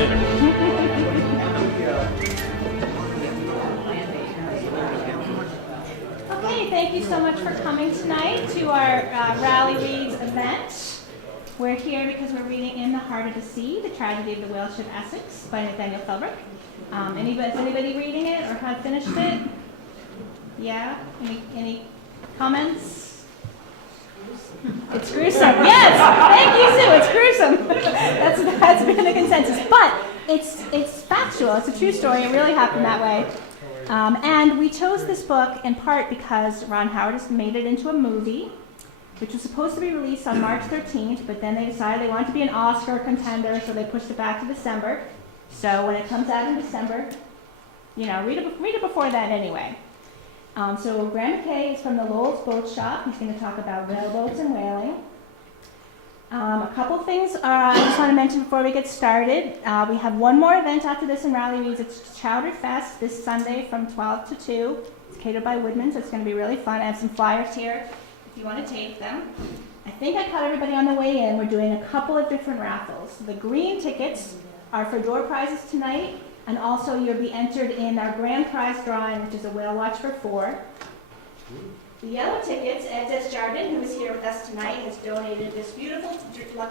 Okay, thank you so much for coming tonight to our Rally Reads event. We're here because we're reading In the Heart of the Sea, The Tragedy of the Whale Ship Essex by Nathaniel Philbrick. Is anybody reading it or have finished it? Yeah? Any comments? It's gruesome. Yes! Thank you, Sue. It's gruesome. That's been the consensus. But it's factual. It's a true story. It really happened that way. And we chose this book in part because Ron Howard has made it into a movie, which was supposed to be released on March 13th, but then they decided they wanted to be an Oscar contender, so they pushed it back to December. So when it comes out in December, read it before that anyway. So Graham McKay is from the Lowell's Boat Shop. He's going to talk about whaleboats and whaling. A couple things I just want to mention before we get started. We have one more event after this in Rally Reads. It's Chowder Fest this Sunday from 12 to 2. It's catered by Woodman, so it's going to be really fun. I have some flyers here if you want to take them. I think I caught everybody on the way in. We're doing a couple of different raffles. The green tickets are for door prizes tonight, and also you'll be entered in our grand prize drawing, which is a whale watch for 4. The yellow tickets, Ed Desjardins, who is here with us tonight, has donated this beautiful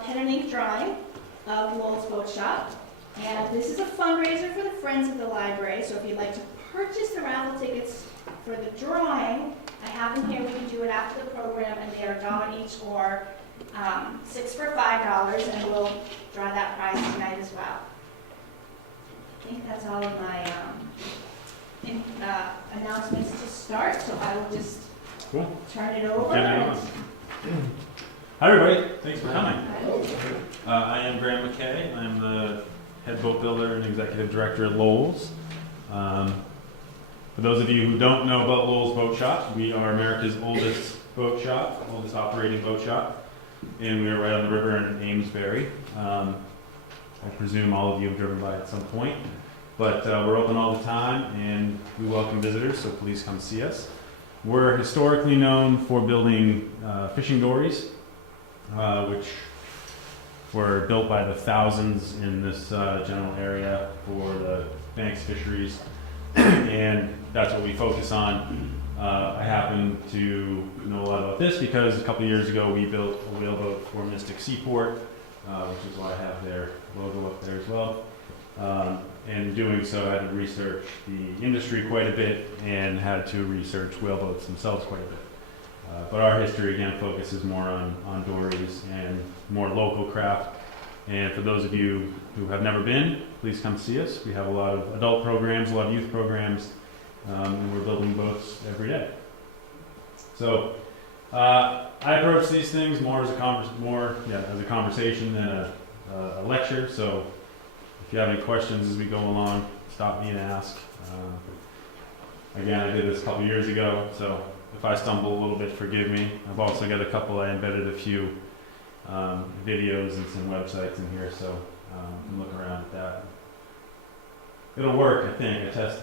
pen and ink drawing of Lowell's Boat Shop. And this is a fundraiser for the Friends of the Library, so if you'd like to purchase the raffle tickets for the drawing, I have them here. We can do it after the program, and they are $1 each or 6 for $5, and we'll draw that prize tonight as well. I think that's all of my announcements to start, so I will just turn it over. Hi everybody, thanks for coming. I am Graham McKay. I'm the head boat builder and executive director at Lowell's. For those of you who don't know about Lowell's Boat Shop, we are America's oldest boat shop, oldest operating boat shop, and we are right on the river in Amesbury. I presume all of you have driven by at some point, but we're open all the time and we welcome visitors, so please come see us. We're historically known for building fishing dories, which were built by the thousands in this general area for the Banks fisheries, and that's what we focus on. I happen to know a lot about this because a couple of years ago we built a whaleboat for Mystic Seaport, which is why I have their logo up there as well. And doing so, I had to research the industry quite a bit and had to research whaleboats themselves quite a bit. But our history, again, focuses more on dories and more local craft. And for those of you who have never been, please come see us. We have a lot of adult programs, a lot of youth programs, and we're building boats every day. So I approach these things more as a conversation than a lecture. So if you have any questions as we go along, stop me and ask. Again, I did this a couple years ago, so if I stumble a little bit, forgive me. I've also got I embedded a few videos and some websites in here, so you can look around at that. It'll work, I think. I test.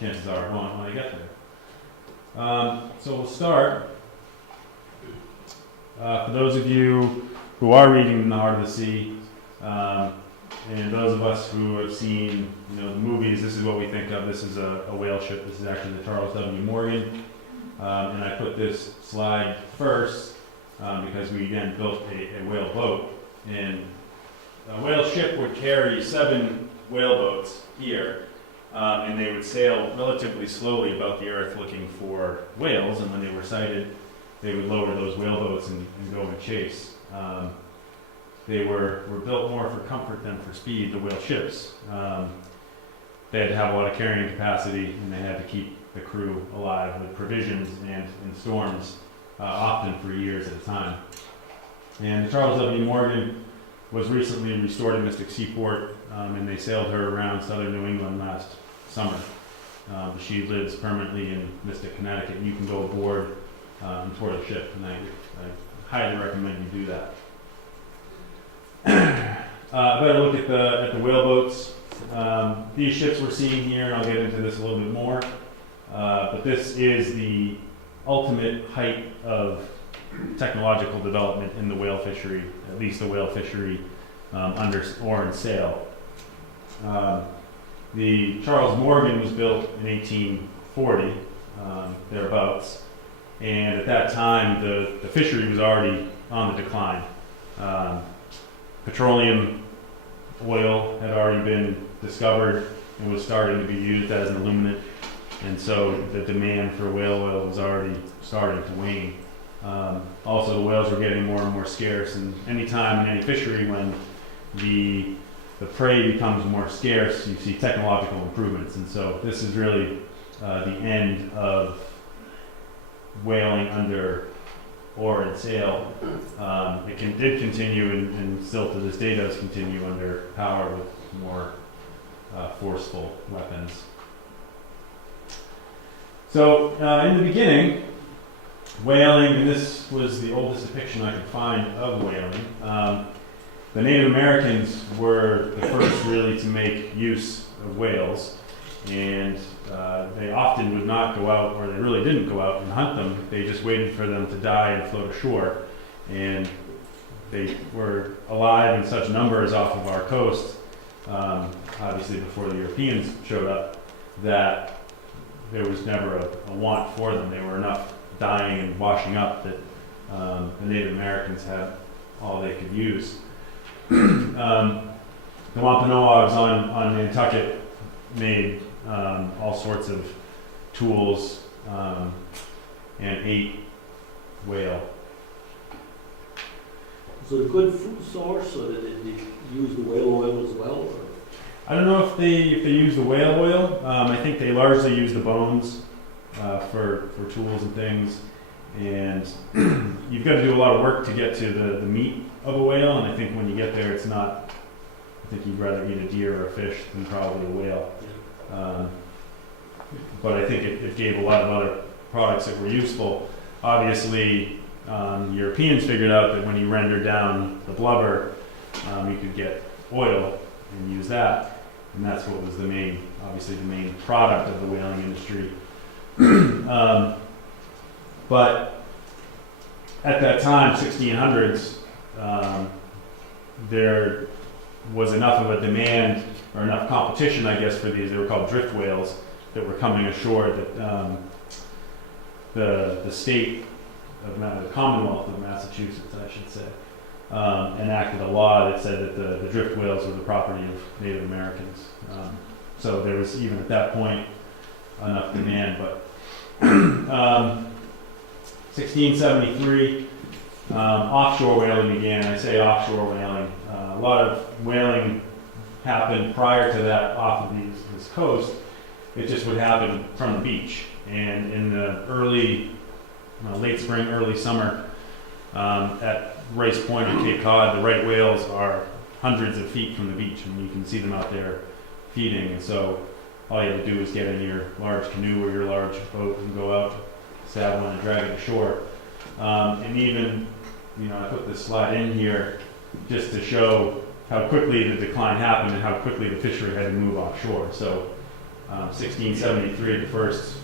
Chances are it won't when I get there. So we'll start. For those of you who are reading In the Heart of the Sea, and those of us who have seen the movies, this is what we think of. This is a whale ship. This is actually the Charles W. Morgan. And I put this slide first because we, again, built a whale boat. And a whale ship would carry 7 whaleboats here, and they would sail relatively slowly about the earth looking for whales. And when they were sighted, they would lower those whaleboats and go and chase. They were built more for comfort than for speed, the whale ships. They had to have a lot of carrying capacity, and they had to keep the crew alive with provisions and in storms, often for years at a time. And the Charles W. Morgan was recently restored in Mystic Seaport, and they sailed her around southern New England last summer. She lives permanently in Mystic, Connecticut, and you can go aboard and tour the ship, and I highly recommend you do that. Better look at the whaleboats. These ships we're seeing here, and I'll get into this a little bit more, but this is the ultimate height of technological development in the whale fishery, at least the whale fishery under oar and sail. The Charles Morgan was built in 1840, thereabouts, and at that time the fishery was already on the decline. Petroleum oil had already been discovered and was starting to be used as an illuminant, and so the demand for whale oil was already starting to wane. Also, the whales were getting more and more scarce, and any time in any fishery when the prey becomes more scarce, you see technological improvements, and so this is really the end of whaling under oar and sail. It did continue, and still to this day does continue under power with more forceful weapons. So in the beginning, whaling, and this was the oldest depiction I could find of whaling, the Native Americans were the first really to make use of whales, and they often would not go out, or they really didn't go out and hunt them. They just waited for them to die and float ashore, and they were alive in such numbers off of our coast, obviously before the Europeans showed up, that there was never a want for them. There were enough dying and washing up that the Native Americans had all they could use. The Wampanoags on Nantucket made all sorts of tools and ate whale. Is it a good food source, or did they use the whale oil as well? Or? I don't know if they use the whale oil. I think they largely use the bones for tools and things. And you've got to do a lot of work to get to the meat of a whale. And I think when you get there, it's not. I think you'd rather eat a deer or a fish than probably a whale. But I think it gave a lot of other products that were useful. Obviously, Europeans figured out that when you render down the blubber, you could get oil and use that. And that's what was obviously the main product of the whaling industry. But at that time, 1600s, there was enough of a demand, or enough competition, I guess, for these. They were called drift whales that were coming ashore. That the state of the Commonwealth of Massachusetts, I should say, enacted a law that said that the drift whales were the property of Native Americans. So there was, even at that point, enough demand. But 1673, offshore whaling began. I say offshore whaling. A lot of whaling happened prior to that off of this coast. It just would happen from the beach. And in the late spring, early summer, at Rice Point on Cape Cod, the right whales are hundreds of feet from the beach, and you can see them out there feeding. And so all you have to do is get in your large canoe or your large boat and go out, stab one, and drag it ashore. And even, I put this slide in here just to show how quickly the decline happened and how quickly the fishery had to move offshore. So 1673, the first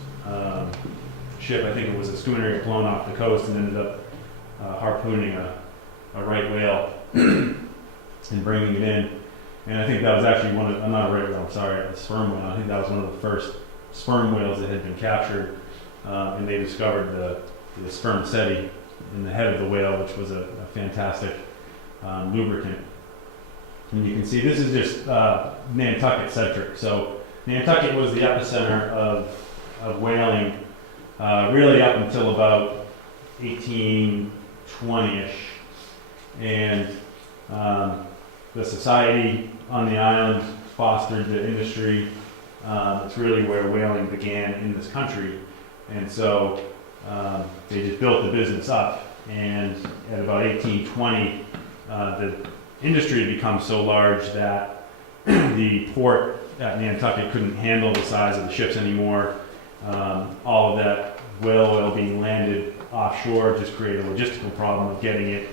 ship, I think it was a schooner, got blown off the coast and ended up harpooning a right whale and bringing it in. And I think that was actually not a right whale, I'm sorry, a sperm whale. I think that was one of the first sperm whales that had been captured. And they discovered the spermaceti in the head of the whale, which was a fantastic lubricant. And you can see this is just Nantucket centric. So Nantucket was the epicenter of whaling really up until about 1820-ish. And the society on the island fostered the industry. It's really where whaling began in this country. And so they just built the business up. And at about 1820, the industry had become so large that the port at Nantucket couldn't handle the size of the ships anymore. All of that whale oil being landed offshore just created a logistical problem of getting it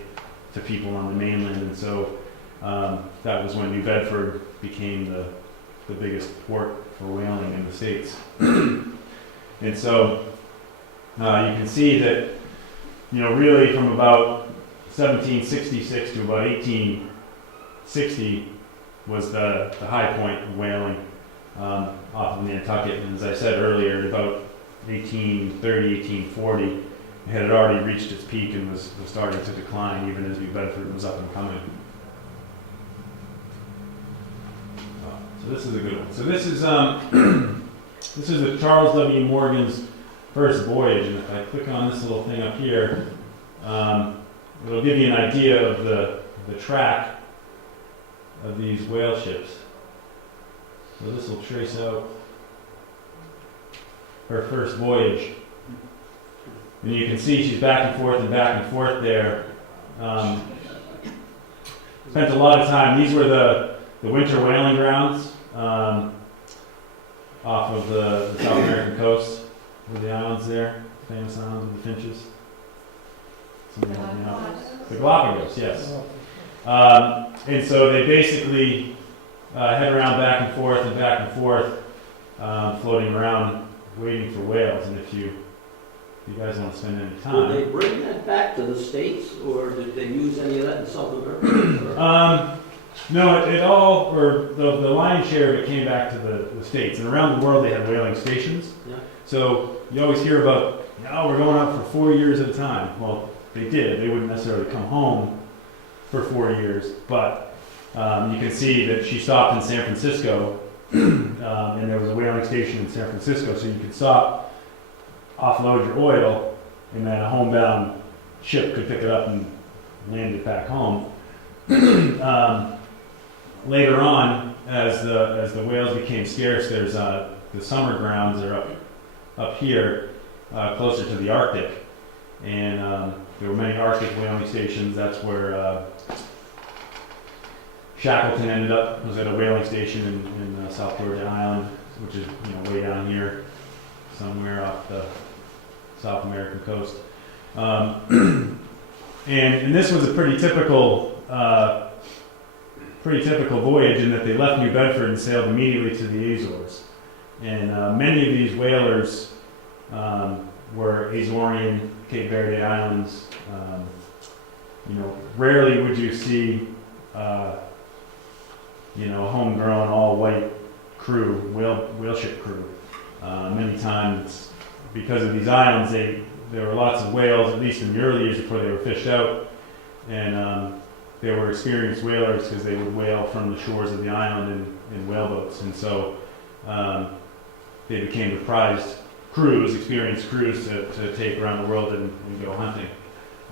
to people on the mainland. And so that was when New Bedford became the biggest port for whaling in the States. And so you can see that, really from about 1766 to about 1860, was the high point of whaling off of Nantucket. And as I said earlier, about 1830, 1840, it had already reached its peak and was starting to decline even as New Bedford was up and coming. So this is a good one. So this is this is the Charles W. Morgan's first voyage, and if I click on this little thing up here, it'll give you an idea of the track of these whale ships. So this will trace out her first voyage. And you can see she's back and forth there. Spent a lot of time. These were the winter whaling grounds off of the South American coast, with the islands there, famous islands with the finches. Somebody help me out. The Galapagos, yes. And so they basically head around back and forth, floating around, waiting for whales. And if you guys want to spend any time, Did they bring that back to the States, or did they use any of that in South America? No, it all, or the lion's share of it came back to the States. And around the world they had whaling stations. Yeah. So you always hear about, we're going out for 4 years at a time. Well, they did. They wouldn't necessarily come home for 4 years. But you can see that she stopped in San Francisco, and there was a whaling station in San Francisco. So you could stop, offload your oil, and then a homebound ship could pick it up and land it back home. Later on, as the whales became scarce, there's the summer grounds are up here, closer to the Arctic, and there were many Arctic whaling stations. That's where Shackleton ended up. Was at a whaling station in South Georgia Island, which is way down here, somewhere off the South American coast. And this was a pretty typical voyage in that they left New Bedford and sailed immediately to the Azores. And many of these whalers were Azorean, Cape Verde Islands. Rarely would you see, a homegrown, all-white crew, whale ship crew. Many times, because of these islands, there were lots of whales, at least in the early years before they were fished out, and they were experienced whalers because they would whale from the shores of the island in whaleboats, and so they became the prized crews, experienced crews to take around the world and go hunting,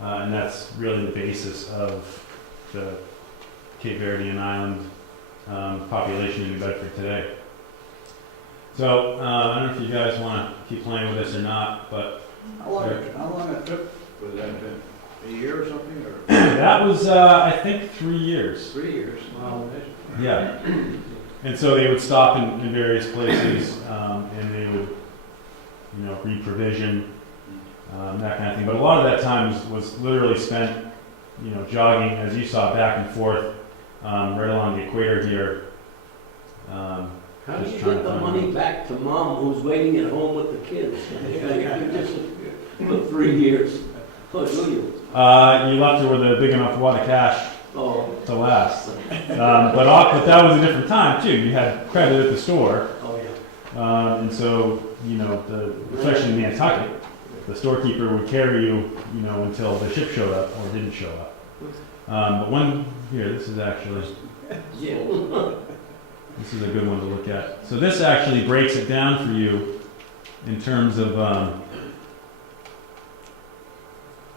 and that's really the basis of the Cape Verdean island population in New Bedford today. So I don't know if you guys want to keep playing with this or not, but How long a trip was that? A year or something? Or? that was, I think, 3 years. 3 years. Wow. Yeah. And so they would stop in various places, and they would, re-provision, that kind of thing. But a lot of that time was literally spent, jogging, as you saw, back and forth, right along the equator here. How do you get the money back to mom who's waiting at home with the kids? You just for 3 years. Oh, do you? You left her with a big enough wad of cash to last. But that was a different time, too. You had credit at the store. Oh, yeah. And so, especially in Nantucket, the storekeeper would carry you, until the ship showed up or didn't show up. But this is actually, Yeah. this is a good one to look at. So this actually breaks it down for you in terms of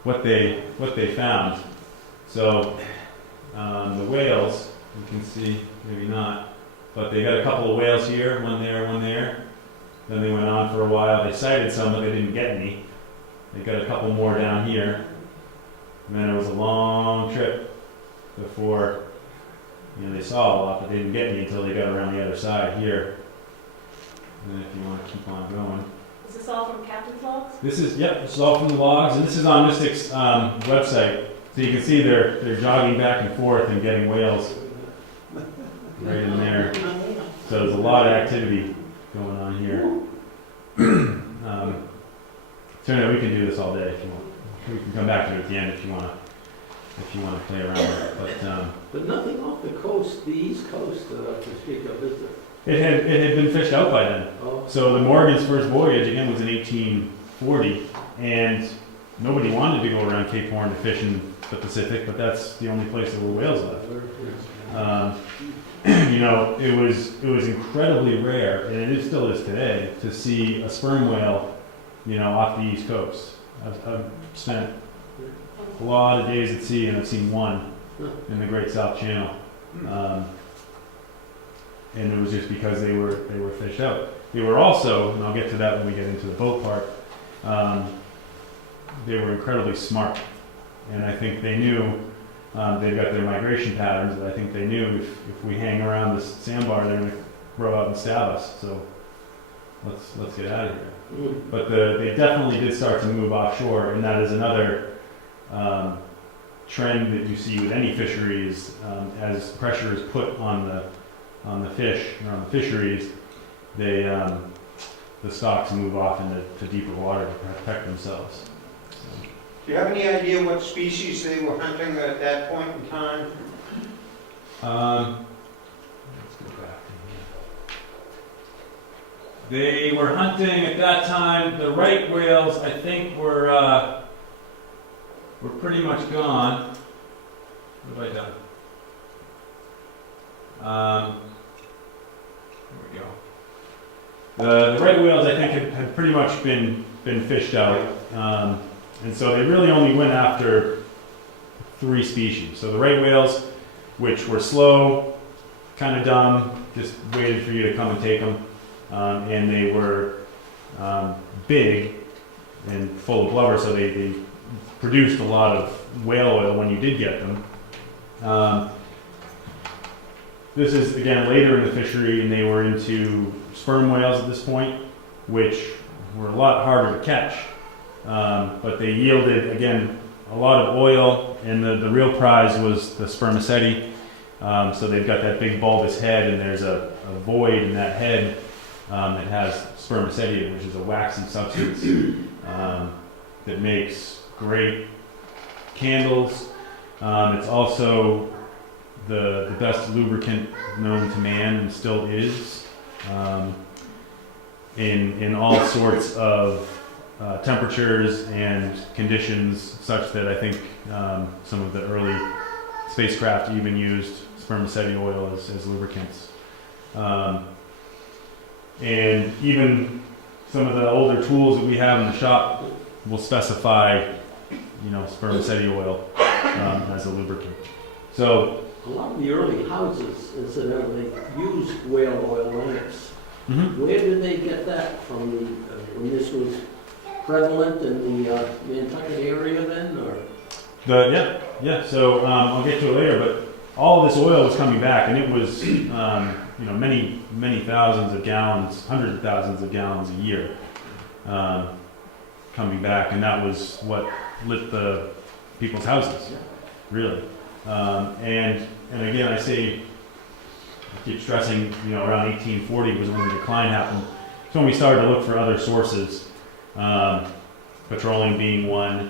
what they found. So the whales, you can see, maybe not, but they got a couple of whales here, one there, one there. Then they went on for a while. They sighted some, but they didn't get any. They got a couple more down here. And then it was a long trip before they saw a lot, but they didn't get any until they got around the other side here. And then if you want to keep on going. Is this all from Captain's logs? This is all from the logs, and this is on Mystic's website. So you can see they're jogging back and forth and getting whales right in there. So there's a lot of activity going on here. So anyway, we can do this all day if you want. We can come back to it at the end if you want to if you want to play around with it. But nothing off the coast, the east coast, to speak of, is there? It had been fished out by then. Oh, So the Morgan's first voyage, again, was in 1840, and nobody wanted to go around Cape Horn to fish in the Pacific, but that's the only place there were whales left. You know, it was incredibly rare, and it still is today, to see a sperm whale, you know, off the East Coast. I've spent a lot of days at sea, and I've seen one in the Great South Channel. And it was just because they were fished out. They were also, and I'll get to that when we get into the boat part, they were incredibly smart. And I think they knew, they've got their migration patterns, but I think they knew if we hang around this sandbar, they're going to row out and stab us. So let's get out of here. But they definitely did start to move offshore, and that is another trend that you see with any fisheries. As pressure is put on the fish or on the fisheries, they the stocks move off into deeper water to protect themselves. So. Do you have any idea what species they were hunting at that point in time? Let's go back to here. They were hunting at that time. The right whales, I think, were pretty much gone. What have I done? There we go. The right whales, I think, had pretty much been fished out, and so they really only went after 3 species. So the right whales, which were slow, kind of dumb, just waited for you to come and take them, and they were big and full of blubber, so they produced a lot of whale oil when you did get them. This is, again, later in the fishery, and they were into sperm whales at this point, which were a lot harder to catch. But they yielded, again, a lot of oil, and the real prize was the spermaceti. So they've got that big bulbous head, and there's a void in that head that has spermaceti, which is a waxy substance that makes great candles. It's also the best lubricant known to man, and still is, in all sorts of temperatures and conditions, such that I think some of the early spacecraft even used spermaceti oil as lubricants. And even some of the older tools that we have in the shop will specify, you know, spermaceti oil as a lubricant. So a lot of the early houses, incidentally, used whale oil lamps. Where did they get that from? When this was prevalent in the Nantucket area then, or? Yeah. So I'll get to it later, but all of this oil was coming back, and it was you know, many thousands of gallons, hundreds of thousands of gallons a year coming back, and that was what lit the people's houses, really. And again, I keep stressing, you know, around 1840 was when the decline happened. So when we started to look for other sources, petroleum being one.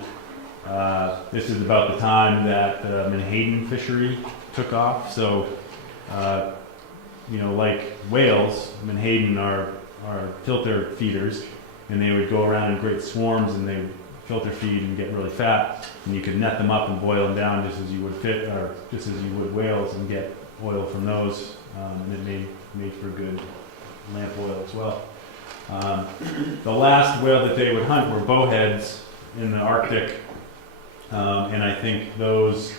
This is about the time that the menhaden fishery took off. So, you know, like whales, menhaden are filter feeders, and they would go around in great swarms, and they would filter feed and get really fat, and you could net them up and boil them down just as you would whales, and get oil from those, and it made for good lamp oil as well. The last whale that they would hunt were bowheads in the Arctic, and I think those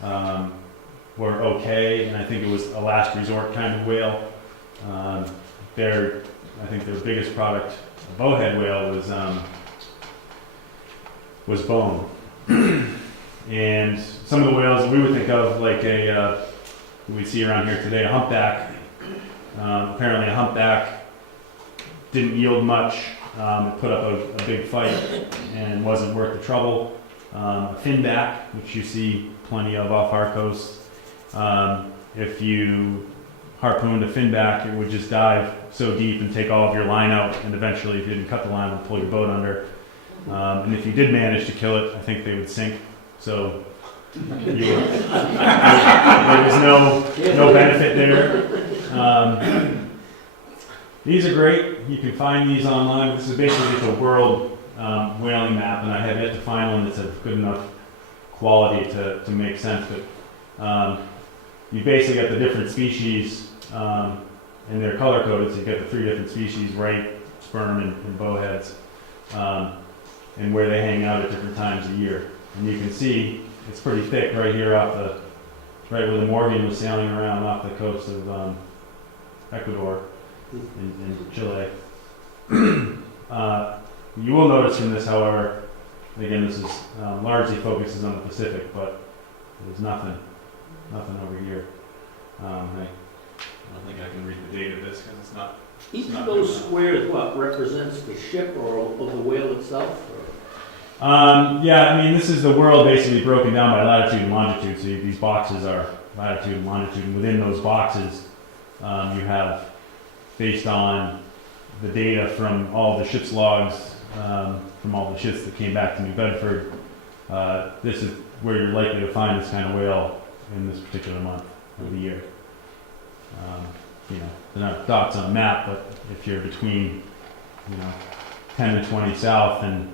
were okay, and I think it was a last resort kind of whale. I think their biggest product, a bowhead whale, was bone. And some of the whales that we would think of, like we see around here today, a humpback. Apparently a humpback didn't yield much. It put up a big fight and wasn't worth the trouble. A finback, which you see plenty of off our coast. If you harpooned a finback, it would just dive so deep and take all of your line out, and eventually, if you didn't cut the line, it would pull your boat under. And if you did manage to kill it, I think they would sink. So There was no benefit there. These are great. You can find these online. This is basically just a world whaling map, and I have yet to find one that's of good enough quality to make sense. But you basically got the different species, and they're color coded. So you got the 3 different species: right, sperm, and bowheads, and where they hang out at different times of year. And you can see it's pretty thick right here right where the Morgan was sailing around off the coast of Ecuador in Chile. You will notice from this, however, again, this is largely focuses on the Pacific, but there's nothing over here. I don't think I can read the date of this because it's not. Each of those squares, what, represents the ship or the whale itself? Or? Yeah, I mean, this is the world basically broken down by latitude and longitude. So these boxes are latitude and longitude, and within those boxes, you have, based on the data from all the ship's logs, from all the ships that came back to New Bedford, this is where you're likely to find this kind of whale in this particular month of the year. They're not dots on a map, but if you're between, 10 to 20 south and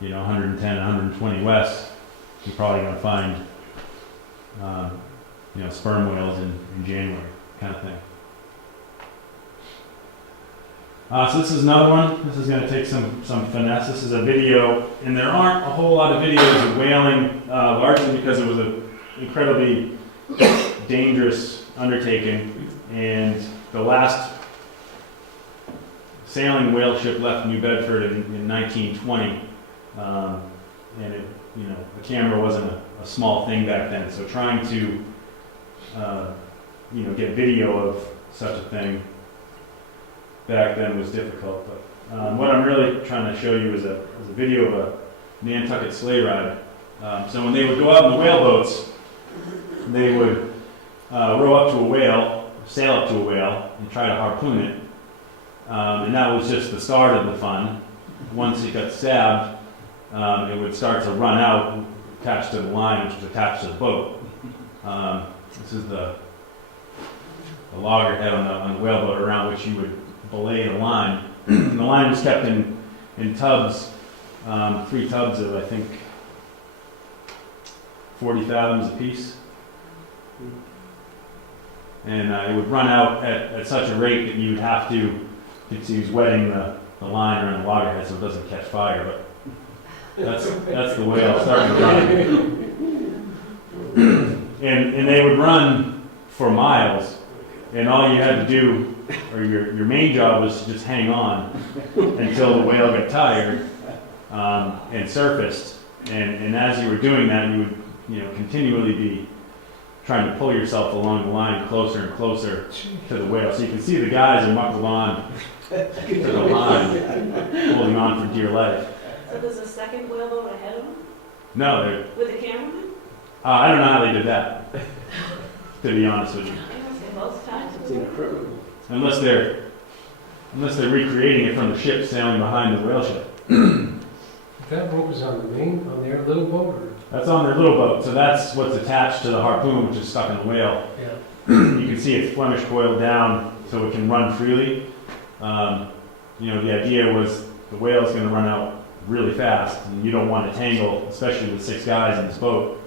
110, 120 west, you're probably going to find, sperm whales in January, kind of thing. So this is another one. This is going to take some finesse. This is a video, and there aren't a whole lot of videos of whaling, largely because it was an incredibly dangerous undertaking, and the last sailing whale ship left New Bedford in 1920, and the camera wasn't a small thing back then, so trying to get video of such a thing back then was difficult. But what I'm really trying to show you is a video of a Nantucket sleigh ride. So when they would go out in the whaleboats, they would row up to a whale, sail up to a whale, and try to harpoon it. And that was just the start of the fun. Once it got stabbed, it would start to run out, attached to the line, which was attached to the boat. This is the loggerhead on the whaleboat around which you would belay the line. And the line was kept in tubs, 3 tubs of, I think, 40 fathoms apiece. And it would run out at such a rate that you would have to, you could see he's wetting the line around the loggerhead so it doesn't catch fire, but that's the whale starting to run. And they would run for miles, and all you had to do, or your main job was to just hang on until the whale got tired and surfaced. And as you were doing that, you would continually be trying to pull yourself along the line closer and closer to the whale. So you can see the guys are buckled on to the line, holding on for dear life. So there's a second whaleboat ahead of them No, they're, with a cameraman? I don't know how they did that, to be honest with you. They must have both times. It's incredible. Unless they're recreating it from the ship sailing behind the whale ship. That rope is on their little boat, or? That's on their little boat, so that's what's attached to the harpoon, which is stuck in the whale. Yeah. You can see it's Flemish coiled down so it can run freely. The idea was the whale's going to run out really fast, and you don't want to tangle, especially with 6 guys in this boat.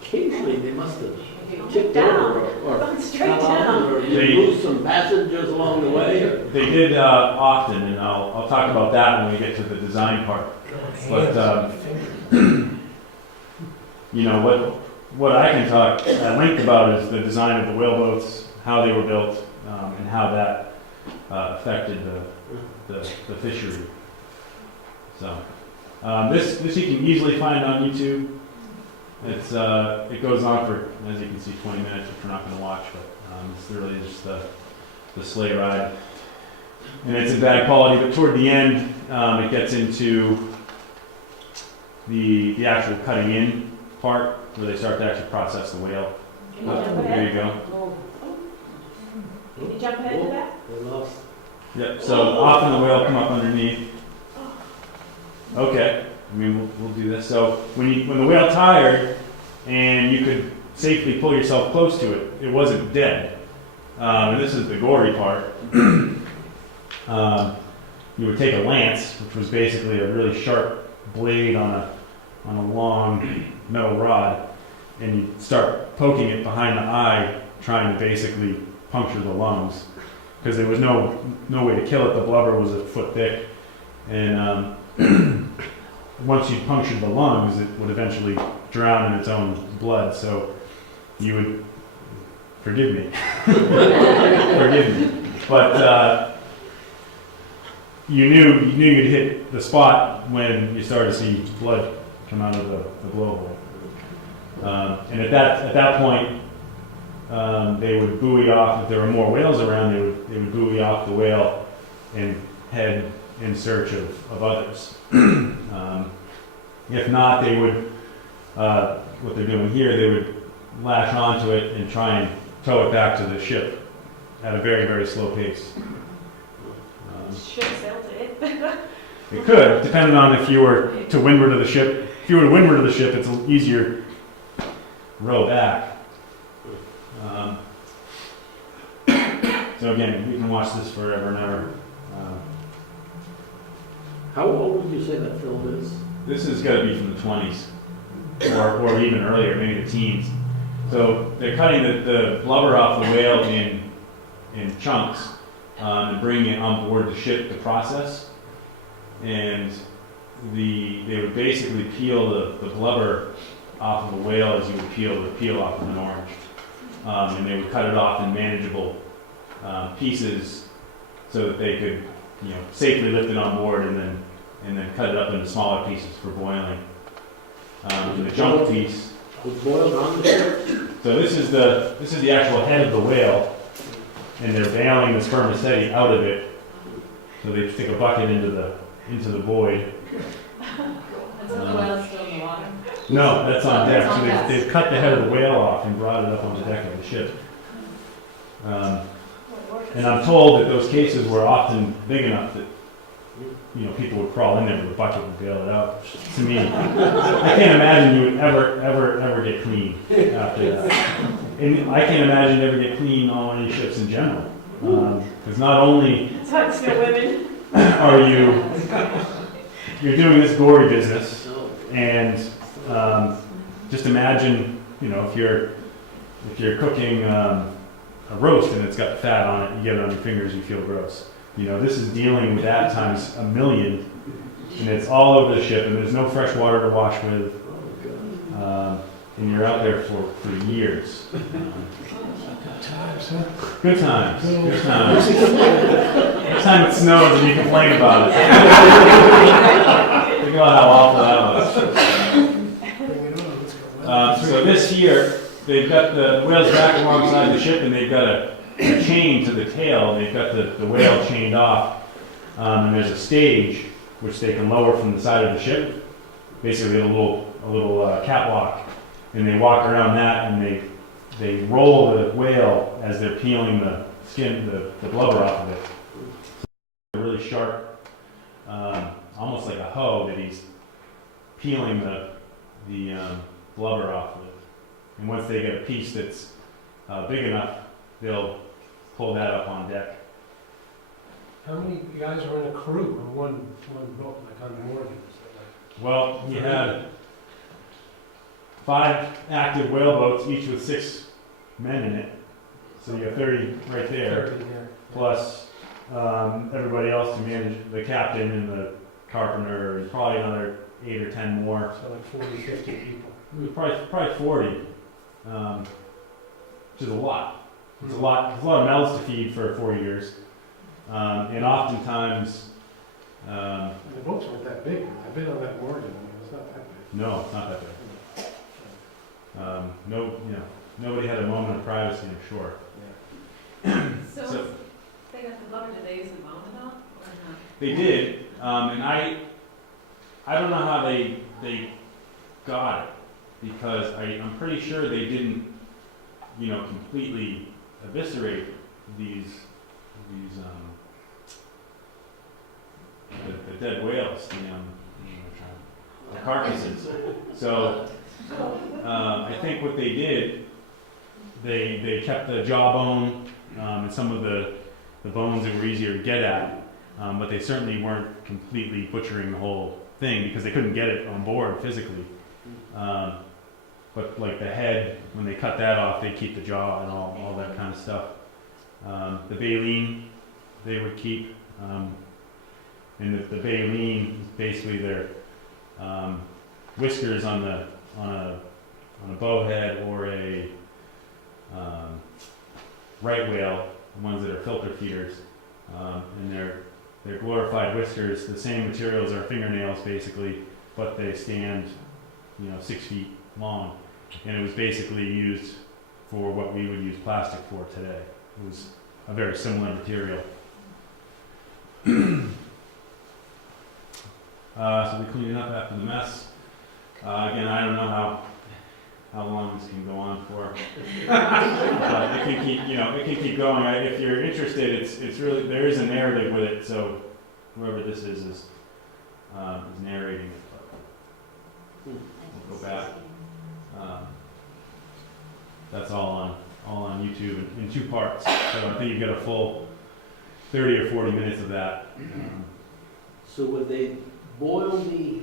Occasionally they must have Going tipped down. over or Going straight fell out, down. or you They- lose some passengers along the way. Or, They did often, and I'll talk about that when we get to the design part. But what I can talk at length about is the design of the whaleboats, how they were built, and how that affected the fishery. So this you can easily find on YouTube. It goes on for, as you can see, 20 minutes, which we're not going to watch, but it's really just the sleigh ride. And it's in bad quality, but toward the end, it gets into the actual cutting in part, where they start to actually process the whale. Can you jump There ahead? you go. Can you jump ahead to that? they lost. Yep, so often the whale come up underneath. Okay, I mean, we'll do this. So when the whale tired and you could safely pull yourself close to it, it wasn't dead. And this is the gory part. You would take a lance, which was basically a really sharp blade on a long metal rod, and you'd start poking it behind the eye, trying to basically puncture the lungs, because there was no way to kill it. The blubber was a foot thick, and once you punctured the lungs, it would eventually drown in its own blood. So you would forgive me, but you knew you'd hit the spot when you started to see blood come out of the blowhole. And at that point, they would buoy off. If there were more whales around, they would buoy off the whale and head in search of others. If not, they would, what they're doing here, they would lash onto it and try and tow it back to the ship at a very, very slow pace. Ship sail to it. It could, depending on if you were to windward of the ship. If you were to windward of the ship, it's an easier row back. So again, we can watch this forever and ever. How old would you say that film is? This has got to be from the 20s, or even earlier, maybe the teens. So they're cutting the blubber off the whale in chunks and bringing it on board the ship to process. And they would basically peel the blubber off of a whale as you would peel off of an orange. And they would cut it off in manageable pieces so that they could, safely lift it on board and then cut it up into smaller pieces for boiling. And the junk piece. Was boiled on the ship? So this is the actual head of the whale, and they're bailing the spermaceti out of it. So they stick a bucket into the void. And so the whale's still in the water. No, that's on deck. That's on So deck. they've cut the head of the whale off and brought it up on the deck of the ship. And I'm told that those cases were often big enough that people would crawl in there with a bucket and bail it out. To me, I can't imagine you would ever get clean after that. And I can't imagine you ever get clean on any ships in general, because not only Touch the women. are you're doing this gory business, No. and just imagine, if you're cooking a roast and it's got fat on it, you get it on your fingers, you feel gross. This is dealing with that times a million, and it's all over the ship, and there's no fresh water to wash with, and you're out there for years. Good times, huh? Good times. Good times. Next time it snows and you complain about it. Think about how awful that Bring it on, let's go. was. So this here, they've got the whales back alongside the ship, and they've got a chain to the tail. They've got the whale chained off, and there's a stage which they can lower from the side of the ship, basically a little catwalk, and they walk around that, and they roll the whale as they're peeling the skin, the blubber off of it. So really sharp, almost like a hoe that he's peeling the blubber off of it. And once they get a piece that's big enough, they'll pull that up on deck. How many guys are in a crew on one boat, like on the Morgan? Well, you had 5 active whaleboats, each with 6 men in it. So you have 30 right there, 30 there. plus everybody else to manage, the captain and the carpenter, and probably another 8 or 10 more. So like 40, 50 people. It was probably 40, which is a lot. It's a lot of mouths to feed for 4 years. And oftentimes, And the boats weren't that big. I've been on that Morgan, it's not that big. no, it's not that big. Nobody had a moment of privacy, I'm sure. So, So- they got the blubber, did they use the mountain out or not? They did, and I don't know how they got it, because I'm pretty sure they didn't, completely eviscerate these the dead whales. carcasses. So I think what they did, they kept the jawbone and some of the bones that were easier to get at, but they certainly weren't completely butchering the whole thing because they couldn't get it on board physically. But like the head, when they cut that off, they keep the jaw and all that kind of stuff. The baleen they would keep, and the baleen is basically their whiskers on a bowhead or a right whale, the ones that are filter feeders, and they're glorified whiskers. The same material as our fingernails, basically, but they stand, 6 feet long, and it was basically used for what we would use plastic for today. It was a very similar material. So we cleaned it up after the mess. Again, I don't know how long this can go on for. But it can keep, it can keep going. If you're interested, it's really, there is a narrative with it. So whoever this is narrating it. But we'll go back. That's all on YouTube in 2 parts. So I think you get a full 30 or 40 minutes of that. So would they boil the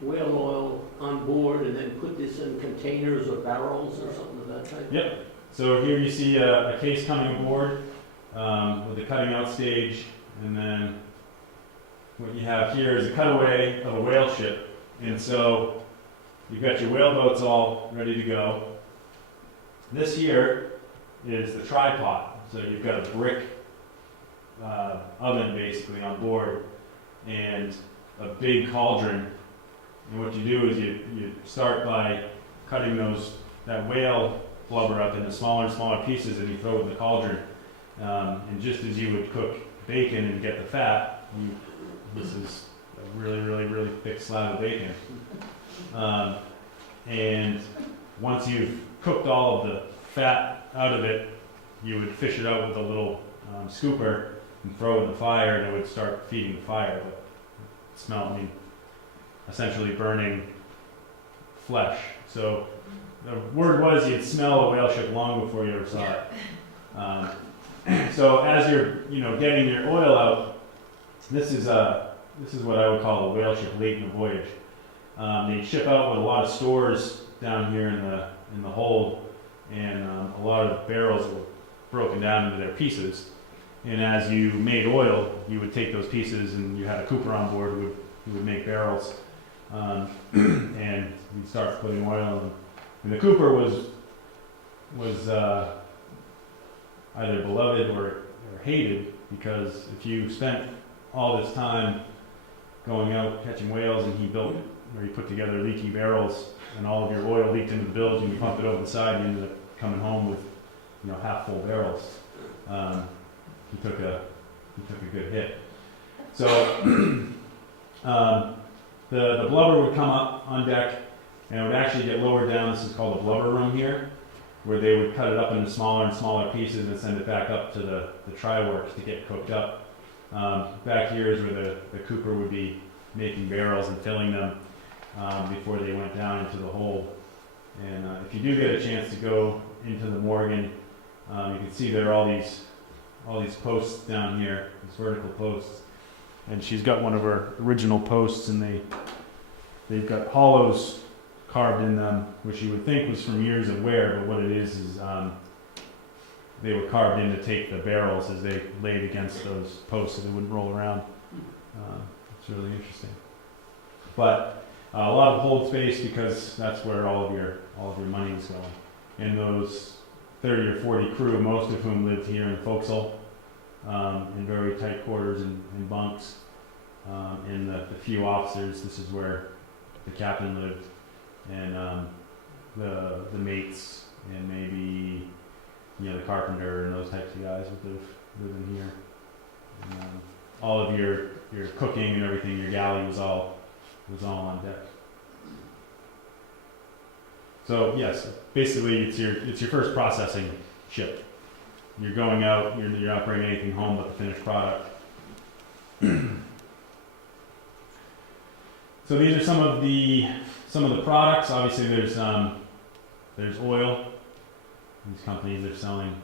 whale oil on board and then put this in containers or barrels or something of that type? Yep. So here you see a case coming aboard with the cutting out stage, and then what you have here is a cutaway of a whale ship. And so you've got your whaleboats all ready to go. This here is the tripod. So you've got a brick oven basically on board and a big cauldron. And what you do is you start by cutting that whale blubber up into smaller and smaller pieces, and you throw it in the cauldron. And just as you would cook bacon and get the fat, this is a really, really, really thick slab of bacon. And once you've cooked all of the fat out of it, you would fish it out with a little scooper and throw it in the fire, and it would start feeding the fire. But essentially burning flesh. So the word was you'd smell a whale ship long before you ever saw it. So as you're getting your oil out, this is what I would call a whale ship late in the voyage. They ship out with a lot of stores down here in the hold, and a lot of barrels that were broken down into their pieces. And as you made oil, you would take those pieces, and you had a cooper on board who would make barrels, and you'd start putting oil in them. And the cooper was either beloved or hated, because if you spent all this time going out catching whales and he put together leaky barrels and all of your oil leaked into the bilge and you pumped it over the side and you ended up coming home with half full barrels. He took a good hit. So the blubber would come up on deck and it would actually get lowered down. This is called the blubber room here, where they would cut it up into smaller and smaller pieces and send it back up to the try-works to get cooked up. Back here is where the cooper would be making barrels and filling them before they went down into the hold. And if you do get a chance to go into the Morgan, you can see there are all these posts down here, these vertical posts. And she's got one of her original posts, and they've got hollows carved in them, which you would think was from years of wear, but what it is they were carved in to take the barrels as they laid against those posts so they wouldn't roll around. It's really interesting. But a lot of hold space, because that's where all of your money is going. And those 30 or 40 crew, most of whom lived here in the forecastle, in very tight quarters and bunks. And the few officers, this is where the captain lived, and the mates, and maybe the carpenter and those types of guys would live in here. And, all of your cooking and everything, your galley was all on deck. So yes, basically it's your first processing ship. You're going out, you're not bringing anything home but the finished product. So these are some of the products. Obviously, there's oil. These companies are selling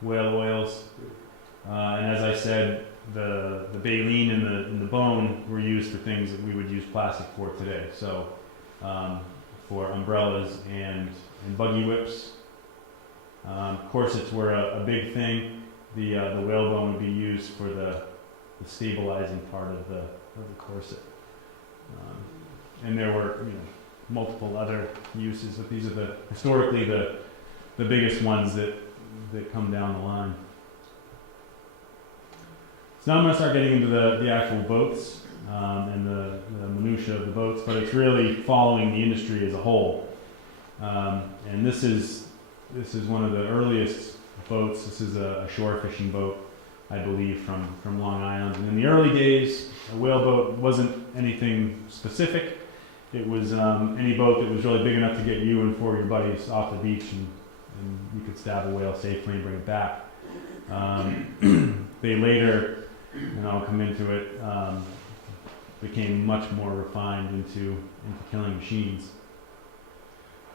whale oils, and as I said, the baleen and the bone were used for things that we would use plastic for today. So for umbrellas and buggy whips. Corsets were a big thing. The whalebone would be used for the stabilizing part of the corset. And there were multiple other uses, but these are historically the biggest ones that come down the line. So now I'm going to start getting into the actual boats and the minutia of the boats, but it's really following the industry as a whole. And this is one of the earliest boats. This is a shore fishing boat, I believe, from Long Island. And in the early days, a whaleboat wasn't anything specific. It was any boat that was really big enough to get you and 4 of your buddies off the beach, and you could stab a whale safely and bring it back. They later, and I'll come into it, became much more refined into killing machines.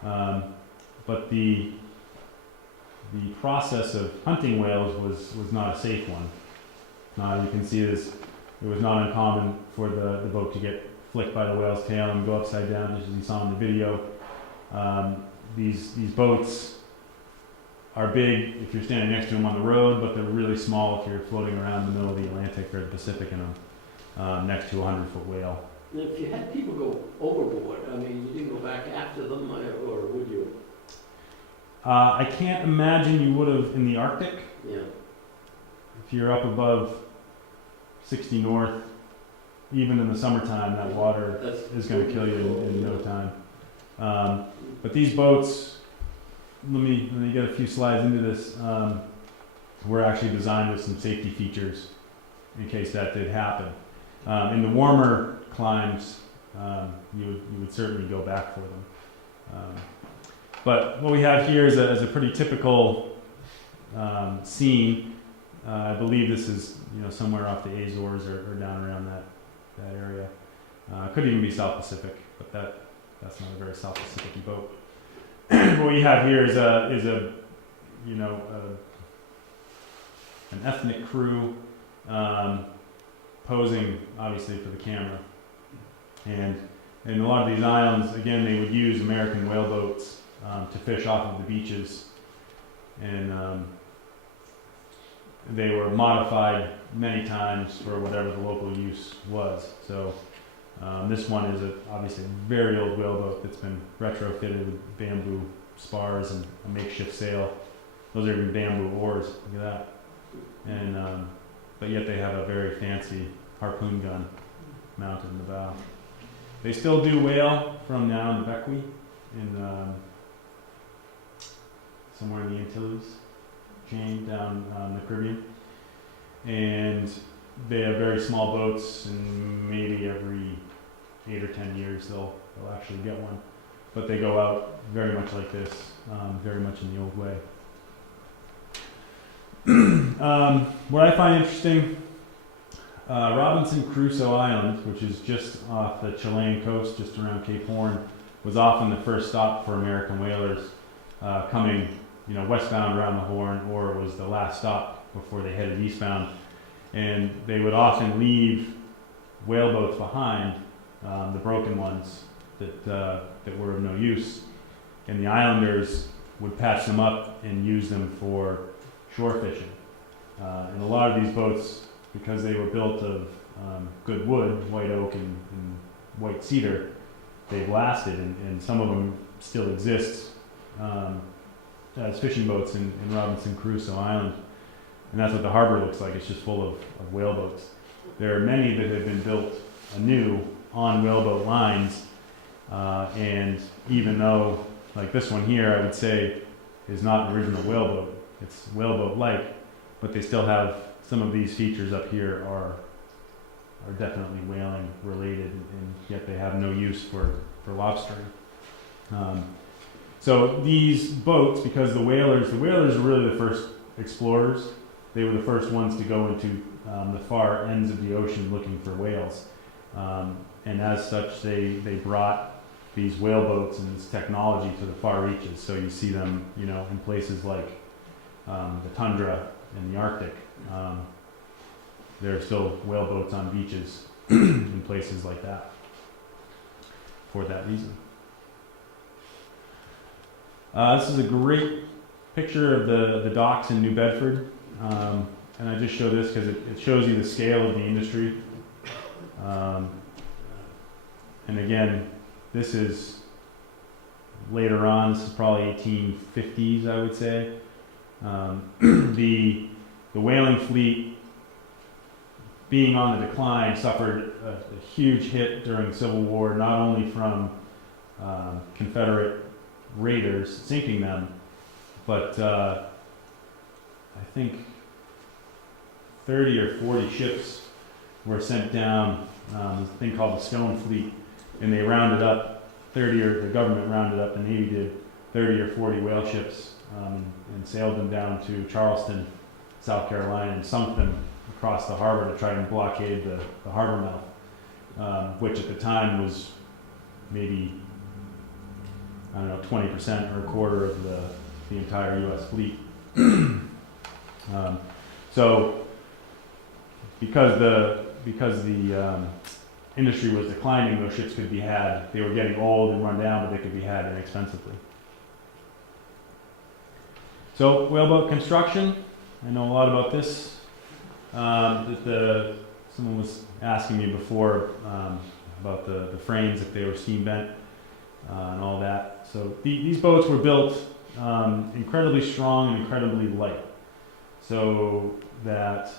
But the process of hunting whales was not a safe one. You can see this, it was not uncommon for the boat to get flicked by the whale's tail and go upside down, just as you saw in the video. These boats are big if you're standing next to them on the road, but they're really small if you're floating around the middle of the Atlantic or the Pacific in next to a 100-foot whale. And if you had people go overboard, I mean, you didn't go back after them, or would you? I can't imagine you would have in the Arctic. Yeah. If you're up above 60 north, even in the summertime, that water is going to kill you in no time. But these boats, let me get a few slides into this, were actually designed with some safety features in case that did happen. In the warmer climes, you would certainly go back for them. But what we have here is a pretty typical scene. I believe this is somewhere off the Azores or down around that area. Could even be South Pacific, but that's not a very South Pacific boat. What we have here is an ethnic crew posing obviously for the camera, and in a lot of these islands, again, they would use American whaleboats to fish off of the beaches, and they were modified many times for whatever the local use was. So this one is obviously a very old whaleboat that's been retrofitted with bamboo spars and a makeshift sail. Those are even bamboo oars. Look at that. And but yet they have a very fancy harpoon gun mounted in the bow. They still do whale from now in Bequia, in somewhere in the Antilles chain down the Caribbean, and they have very small boats, and maybe every 8 or 10 years they'll actually get one, but they go out very much like this, very much in the old way. What I find interesting, Robinson Crusoe Island, which is just off the Chilean coast, just around Cape Horn, was often the first stop for American whalers coming, westbound around the Horn, or it was the last stop before they headed eastbound. And they would often leave whaleboats behind, the broken ones that were of no use, and the islanders would patch them up and use them for shore fishing. And a lot of these boats, because they were built of good wood, white oak and white cedar, they've lasted, and some of them still exist as fishing boats in Robinson Crusoe Island. And that's what the harbor looks like. It's just full of whaleboats. There are many that have been built anew on whaleboat lines, and even though, like this one here, I would say is not an original whaleboat, it's whaleboat-like, but they still have some of these features up here are definitely whaling related, and yet they have no use for lobstering. So these boats, because the whalers are really the first explorers. They were the first ones to go into the far ends of the ocean looking for whales. and as such, they brought these whaleboats and this technology to the far reaches. So you see them, you know, in places like the tundra and the Arctic. There are still whaleboats on beaches in places like that for that reason. This is a great picture of the docks in New Bedford. And I just show this because it shows you the scale of the industry. And again, this is later on, this is probably 1850s, I would say. The whaling fleet, being on the decline, suffered a huge hit during the Civil War, not only from Confederate raiders sinking them, but I think 30 or 40 ships were sent down, this thing called the Stone Fleet, and they rounded up the government rounded up, the Navy did, 30 or 40 whale ships and sailed them down to Charleston, South Carolina, and sunk them across the harbor to try and blockade the harbor mouth, which at the time was maybe, I don't know, 20% or a quarter of the entire U.S. fleet. So because the industry was declining, those ships could be had. They were getting old and run down, but they could be had inexpensively. So whaleboat construction, I know a lot about this. Someone was asking me before about the frames, if they were steam bent and all that. So these boats were built incredibly strong and incredibly light, so that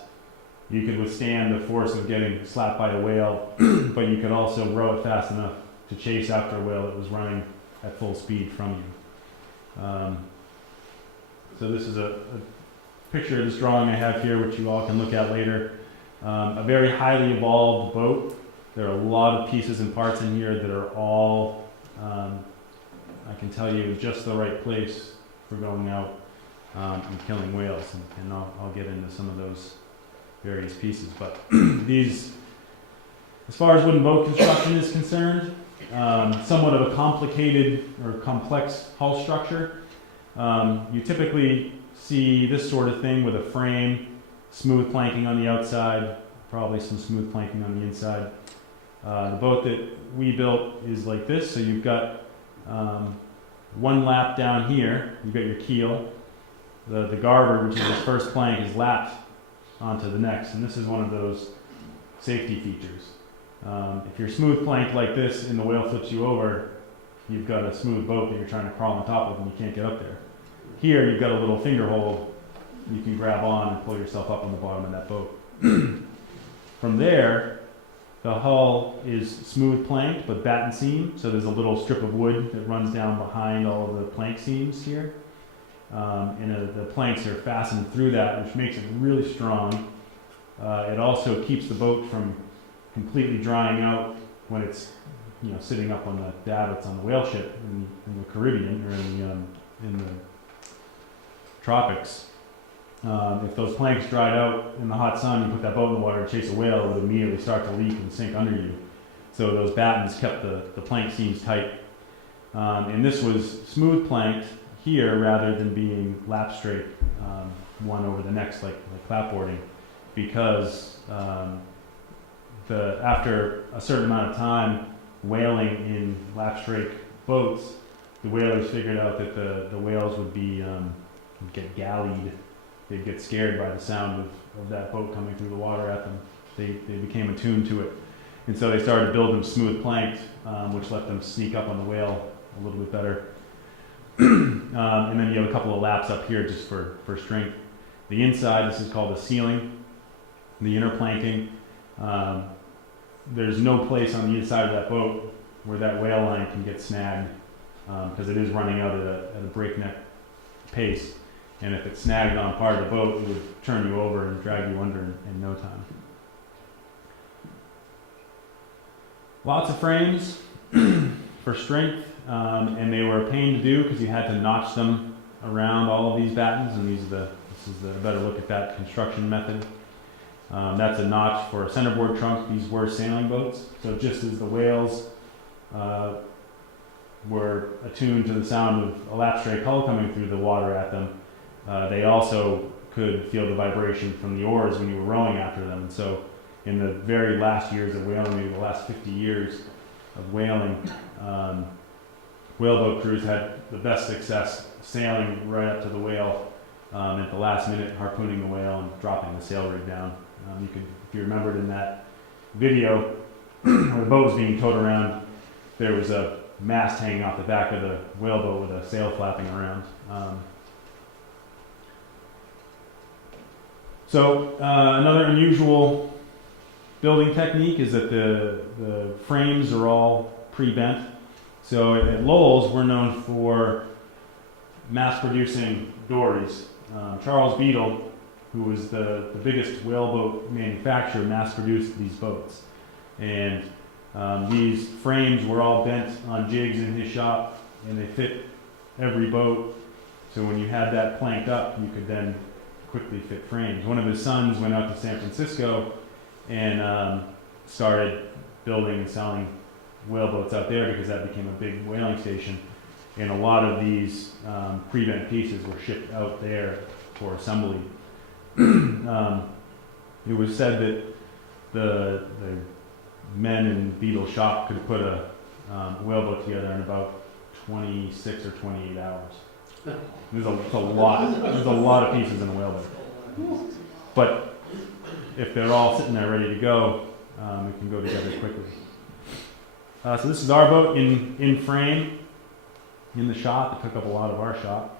you could withstand the force of getting slapped by a whale, but you could also row it fast enough to chase after a whale that was running at full speed from you. So this is a picture of this drawing I have here, which you all can look at later. A very highly evolved boat. There are a lot of pieces and parts in here that are all, I can tell you, just the right place for going out and killing whales. And I'll get into some of those various pieces. But these, as far as wooden boat construction is concerned, somewhat of a complicated or complex hull structure. You typically see this sort of thing with a frame, smooth planking on the outside, probably some smooth planking on the inside. The boat that we built is like this, so you've got one lap down here, you've got your keel. The garboard, which is the first plank, is lapped onto the next, and this is one of those safety features. If you're smooth planked like this and the whale flips you over, you've got a smooth boat that you're trying to crawl on top of and you can't get up there. Here you've got a little finger hold you can grab on and pull yourself up on the bottom of that boat. From there, the hull is smooth planked but batten seam, so there's a little strip of wood that runs down behind all of the plank seams here. And the planks are fastened through that, which makes it really strong. It also keeps the boat from completely drying out when it's, sitting up on the davits on the whale ship in the Caribbean or in the tropics. If those planks dried out in the hot sun, you put that boat in the water and chase a whale, it would immediately start to leak and sink under you. So those battens kept the plank seams tight. And this was smooth planked here rather than being lap straight, one over the next like clapboarding, because after a certain amount of time whaling in lap straight boats, the whalers figured out that the whales would get gallied. They'd get scared by the sound of that boat coming through the water at them. They became attuned to it. And so they started to build them smooth planked, which let them sneak up on the whale a little bit better. And then you have a couple of laps up here just for strength. The inside, this is called the ceiling, the inner planking. There's no place on the inside of that boat where that whale line can get snagged, because it is running out at a breakneck pace. And if it's snagged on part of the boat, it would turn you over and drag you under in no time. Lots of frames for strength, and they were a pain to do because you had to notch them around all of these battens, and this is a better look at that construction method. That's a notch for a centerboard trunk. These were sailing boats, so just as the whales were attuned to the sound of a lap stray hull coming through the water at them, they also could feel the vibration from the oars when you were rowing after them. And so in the very last years of whaling, maybe the last 50 years of whaling, whaleboat crews had the best success sailing right up to the whale at the last minute, harpooning the whale and dropping the sail rig down. If you remembered in that video, where the boat was being towed around, there was a mast hanging off the back of the whaleboat with a sail flapping around. Another unusual building technique is that the frames are all pre-bent. So at Lowell's, we're known for mass-producing dories. Charles Beadle, who was the biggest whaleboat manufacturer, mass-produced these boats. And these frames were all bent on jigs in his shop, and they fit every boat. So when you had that planked up, you could then quickly fit frames. One of his sons went out to San Francisco and started building and selling whaleboats out there because that became a big whaling station. And a lot of these pre-bent pieces were shipped out there for assembly. It was said that the men in Beadle's shop could put a whaleboat together in about 26 or 28 hours. There's a lot of pieces in a whaleboat. But if they're all sitting there ready to go, it can go together quickly. So this is our boat in frame in the shop. It took up a lot of our shop.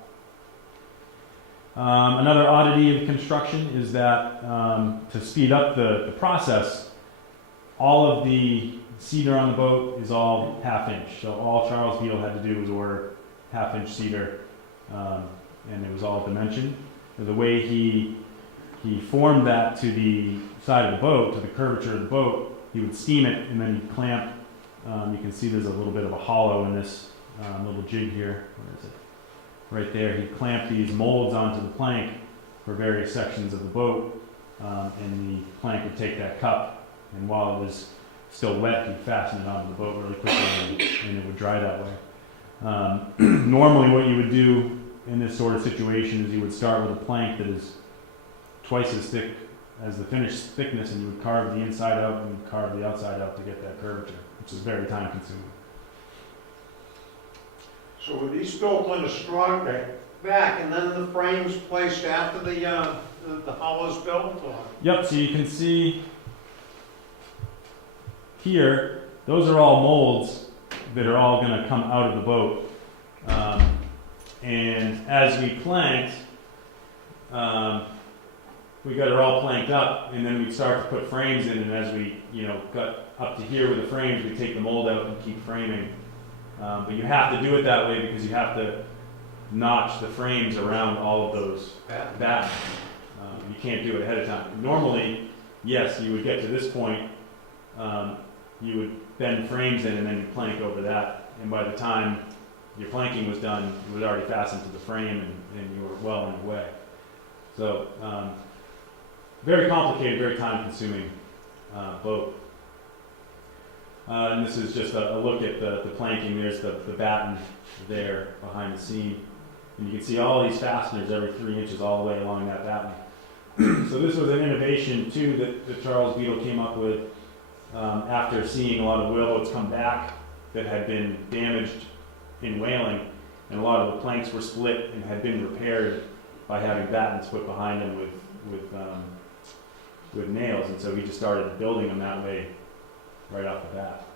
Another oddity of construction is that to speed up the process, all of the cedar on the boat is all 1/2 inch. So all Charles Beadle had to do was order 1/2 inch cedar, and it was all dimensioned. The way he formed that to the side of the boat, to the curvature of the boat, he would steam it and then he'd clamp. You can see there's a little bit of a hollow in this little jig here. Where is it? Right there. He'd clamp these molds onto the plank for various sections of the boat, and the plank would take that cup, and while it was still wet, he'd fasten it onto the boat really quickly, and it would dry that way. Normally what you would do in this sort of situation is you would start with a plank that is twice as thick as the finished thickness, and you would carve the inside out and carve the outside out to get that curvature, which is very time consuming. So were these built on a strong back and then the frames placed after the hollows built? Or? Yep, so you can see here, those are all molds that are all going to come out of the boat. And as we planked, we got it all planked up, and then we'd start to put frames in, and as we got up to here with the frames, we take the mold out and keep framing. But you have to do it that way because you have to notch the frames around all of those battens. You can't do it ahead of time. Normally, yes, you would get to this point, you would bend frames in and then you plank over that, and by the time your planking was done, it was already fastened to the frame and you were well on your way. So, very complicated, very time-consuming boat. And this is just a look at the planking. There's the batten there behind the seam. And you can see all these fasteners every 3 inches all the way along that batten. So this was an innovation, too, that Charles Beadle came up with after seeing a lot of whaleboats come back that had been damaged in whaling. And a lot of the planks were split and had been repaired by having battens put behind them with nails. And so he just started building them that way right off the bat.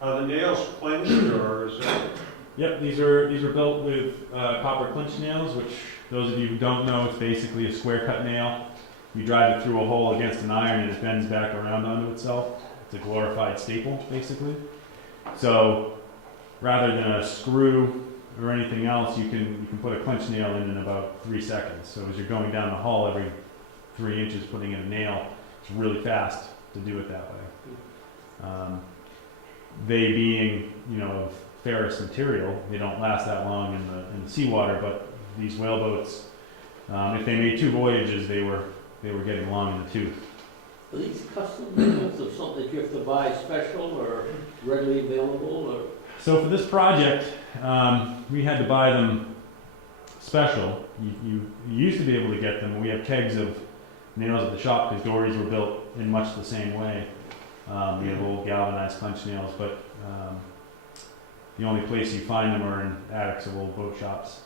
Are the nails clinched or is it? Yep, these are built with copper clinch nails, which those of you who don't know, it's basically a square cut nail. You drive it through a hole against an iron and it bends back around onto itself. It's a glorified staple, basically. So rather than a screw or anything else, you can put a clinch nail in about 3 seconds. So as you're going down the hull every 3 inches putting in a nail, it's really fast to do it that way. They being, of ferrous material, they don't last that long in the seawater. But these whaleboats, if they made 2 voyages, they were getting long in the tooth. Are these custom units of something that you have to buy special or readily available, or? So for this project, we had to buy them special. You used to be able to get them. We have kegs of nails at the shop because dories were built in much the same way. We have old galvanized clench nails, but the only place you find them are in attics of old boat shops.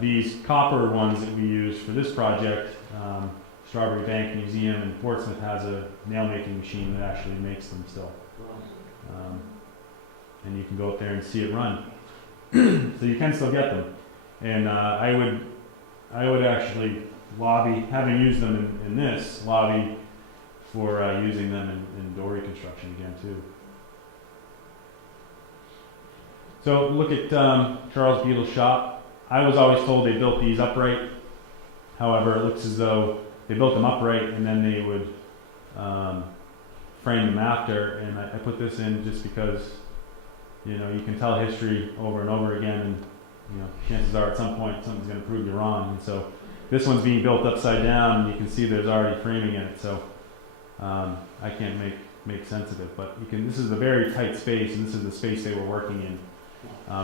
These copper ones that we use for this project, Strawberry Bank Museum in Portsmouth has a nail making machine that actually makes them still. And you can go up there and see it run. So you can still get them. And I would actually lobby, having used them in this, lobby for using them in dory construction again too. So look at Charles Beadle's shop. I was always told they built these upright. However, it looks as though they built them upright and then they would frame them after. And I put this in just because, you know, you can tell history over and over again, and you know, chances are at some point something's going to prove you wrong. And so this one's being built upside down, and you can see there's already framing in it. So I can't make sense of it, but you can. This is a very tight space, and this is the space they were working in,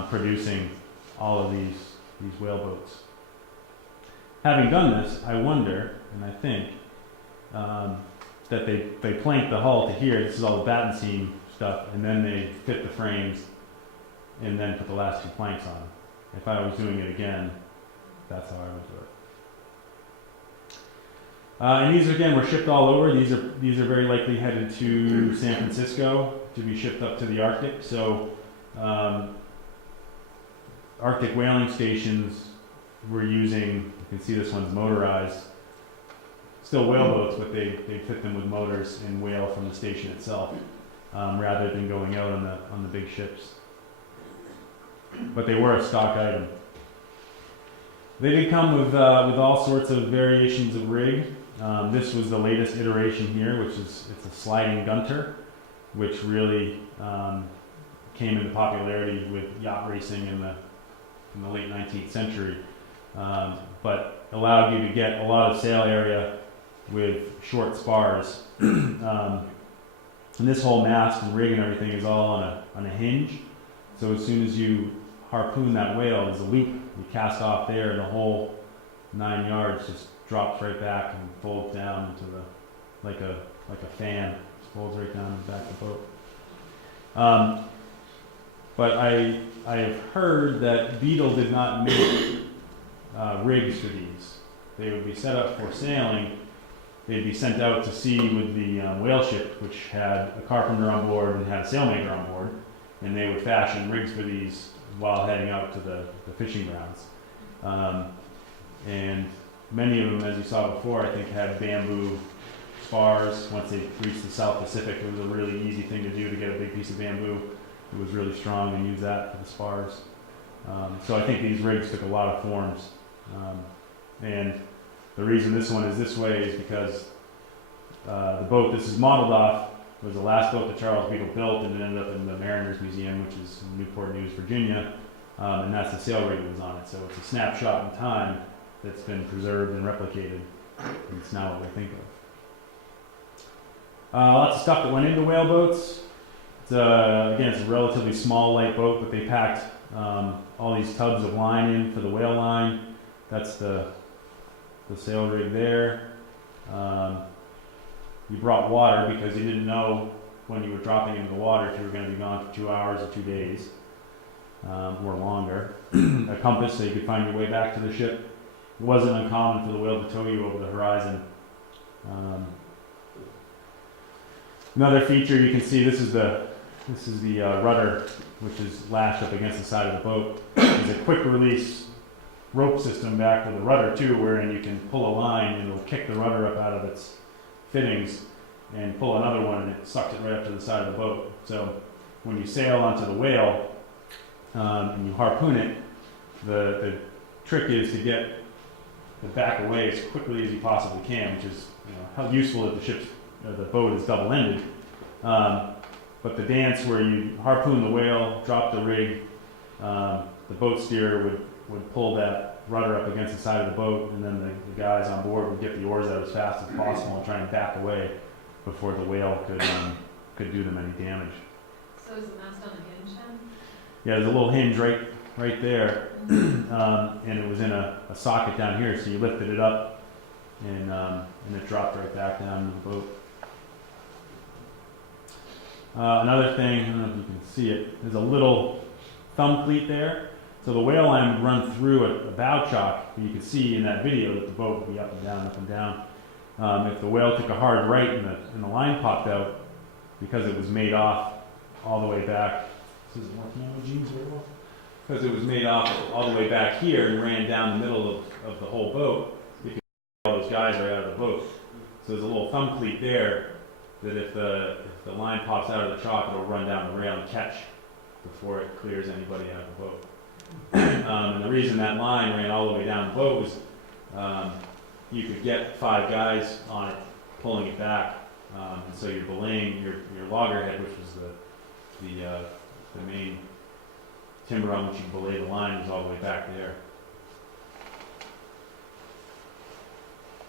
producing all of these whaleboats. Having done this, I wonder, and I think that they planked the hull to here. This is all the batten seam stuff, and then they fit the frames, and then put the last two planks on. If I was doing it again, that's how I would do it. And these again were shipped all over. These are very likely headed to San Francisco to be shipped up to the Arctic. So Arctic whaling stations were using. You can see this one's motorized. Still whaleboats, but they fit them with motors and whale from the station itself, rather than going out on the big ships. But they were a stock item. They did come with all sorts of variations of rig. This was the latest iteration here, which is it's a sliding gunter, which really came into popularity with yacht racing in the late 19th century, but allowed you to get a lot of sail area with short spars. And this whole mast and rig and everything is all on a hinge. So as soon as you harpoon that whale, there's a loop. You cast off there, and the whole 9 yards just drops right back and folds down into like a fan. Just folds right down the back of the boat. But I have heard that Beadle did not make rigs for these. They would be set up for sailing. They'd be sent out to sea with the whale ship, which had a carpenter on board and had a sailmaker on board, and they would fashion rigs for these while heading out to the fishing grounds. And many of them, as you saw before, I think had bamboo spars. Once they reached the South Pacific, it was a really easy thing to do to get a big piece of bamboo. It was really strong and use that for the spars. So I think these rigs took a lot of forms. And the reason this one is this way is because the boat this is modeled off was the last boat that Charles Beadle built, and it ended up in the Mariners Museum, which is in Newport News, Virginia, and that's the sail rig that was on it. So it's a snapshot in time that's been preserved and replicated, and it's now what we think of. Lots of stuff that went into whaleboats. Again, it's a relatively small, light boat, but they packed all these tubs of line in for the whale line. That's the sail rig there. You brought water because you didn't know when you were dropping into the water if you were going to be gone for 2 hours or 2 days or longer. A compass so you could find your way back to the ship. It wasn't uncommon for the whale to tow you over the horizon. Another feature you can see, this is the rudder, which is lashed up against the side of the boat. There's a quick release rope system back with the rudder too, wherein you can pull a line and it'll kick the rudder up out of its fittings and pull another one, and it sucks it right up to the side of the boat. So when you sail onto the whale and you harpoon it, the trick is to get the back away as quickly as you possibly can, which is how useful that the boat is double-ended. But the dance where you harpoon the whale, drop the rig, the boat steerer would pull that rudder up against the side of the boat, and then the guys on board would get the oars out as fast as possible and try and back away before the whale could do them any damage. So is the mast on a hinge then? Yeah, there's a little hinge right there, and it was in a socket down here. So you lifted it up, and it dropped right back down to the boat. Another thing, I don't know if you can see it. There's a little thumb cleat there. So the whale line would run through a bow chock, but you can see in that video that the boat would be up and down, up and down. If the whale took a hard right and the line popped out, because it was made off all the way back. This isn't working on my jeans very well. Because it was made off all the way back here and ran down the middle of the whole boat, you could see all those guys right out of the boat. So there's a little thumb cleat there that if the line pops out of the chock, it'll run down the rail and catch before it clears anybody out of the boat. And the reason that line ran all the way down the boat was you could get 5 guys on it pulling it back. And so you're belaying your loggerhead, which was the main timber on which you belay the line, was all the way back there.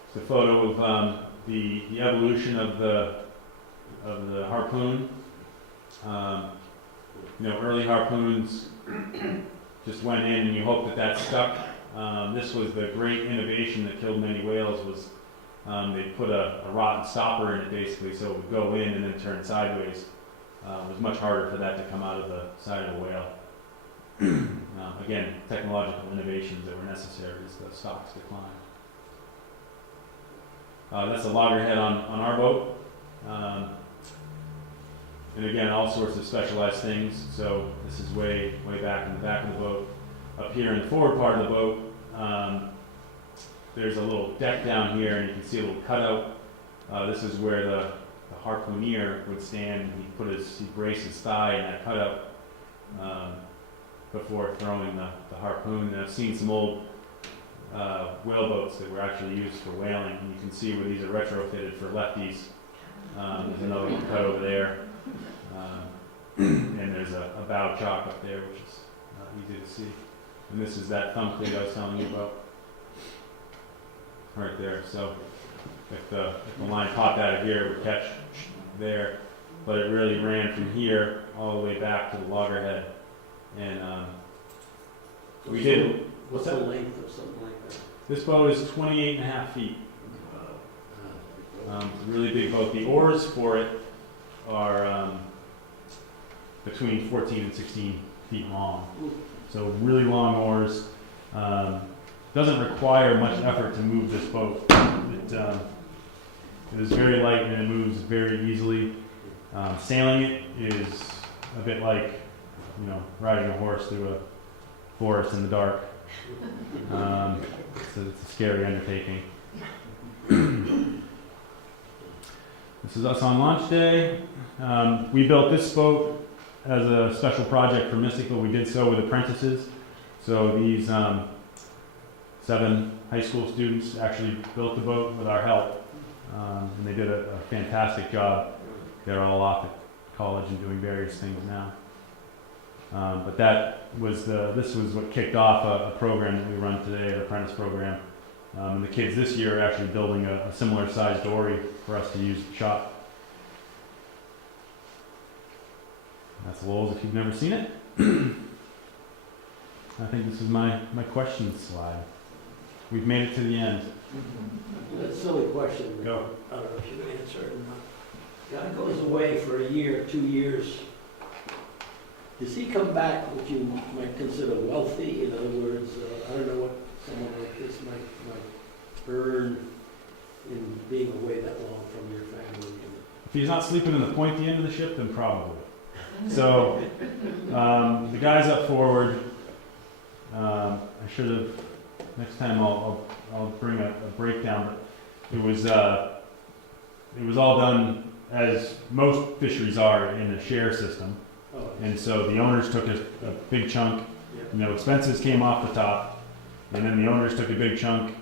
It's a photo of the evolution of the harpoon. Early harpoons just went in and you hope that stuck. This was the great innovation that killed many whales. Was they put a rotten stopper in it basically, so it would go in and then turn sideways. It was much harder for that to come out of the side of the whale. Again, technological innovations that were necessary as the stocks declined. That's a loggerhead on our boat. And again, all sorts of specialized things. So this is way back in the back of the boat. Up here in the forward part of the boat, there's a little deck down here, and you can see a little cutout. This is where the harpooner would stand. He'd brace his thigh in that cutout before throwing the harpoon. And I've seen some old whaleboats that were actually used for whaling, and you can see where these are retrofitted for lefties. There's another one cut over there. And there's a bow chock up there, which is easy to see. And this is that thumb cleat I was telling you about. Right there. So if the line popped out of here, it would catch there. But it really ran from here all the way back to the loggerhead. And we did. What's the length of something like that? This boat is 28.5 feet. It's a really big boat. The oars for it are between 14 and 16 feet long. So really long oars. Doesn't require much effort to move this boat. It is very light and it moves very easily. Sailing it is a bit like, riding a horse through a forest in the dark. It's a scary undertaking. This is us on launch day. We built this boat as a special project for Mystical. We did so with apprentices. So these 7 high school students actually built the boat with our help. And they did a fantastic job. They're all off at college and doing various things now. But this was what kicked off a program that we run today, an apprentice program. And the kids this year are actually building a similar sized dory for us to use at the shop. That's Lowell's if you've never seen it. I think this is my question slide. We've made it to the end. That's a silly question. Go. I don't know if you can answer it or not. Guy goes away for a year, 2 years. Does he come back what you might consider wealthy? In other words, I don't know what someone like this might earn in being away that long from your family. If he's not sleeping in the pointy end of the ship, then probably. So the guys up forward, I should have, next time I'll bring a breakdown, but it was all done as most fisheries are in a share system. Oh, And so the owners took a big chunk, expenses came off the top, and then the owners took a big chunk.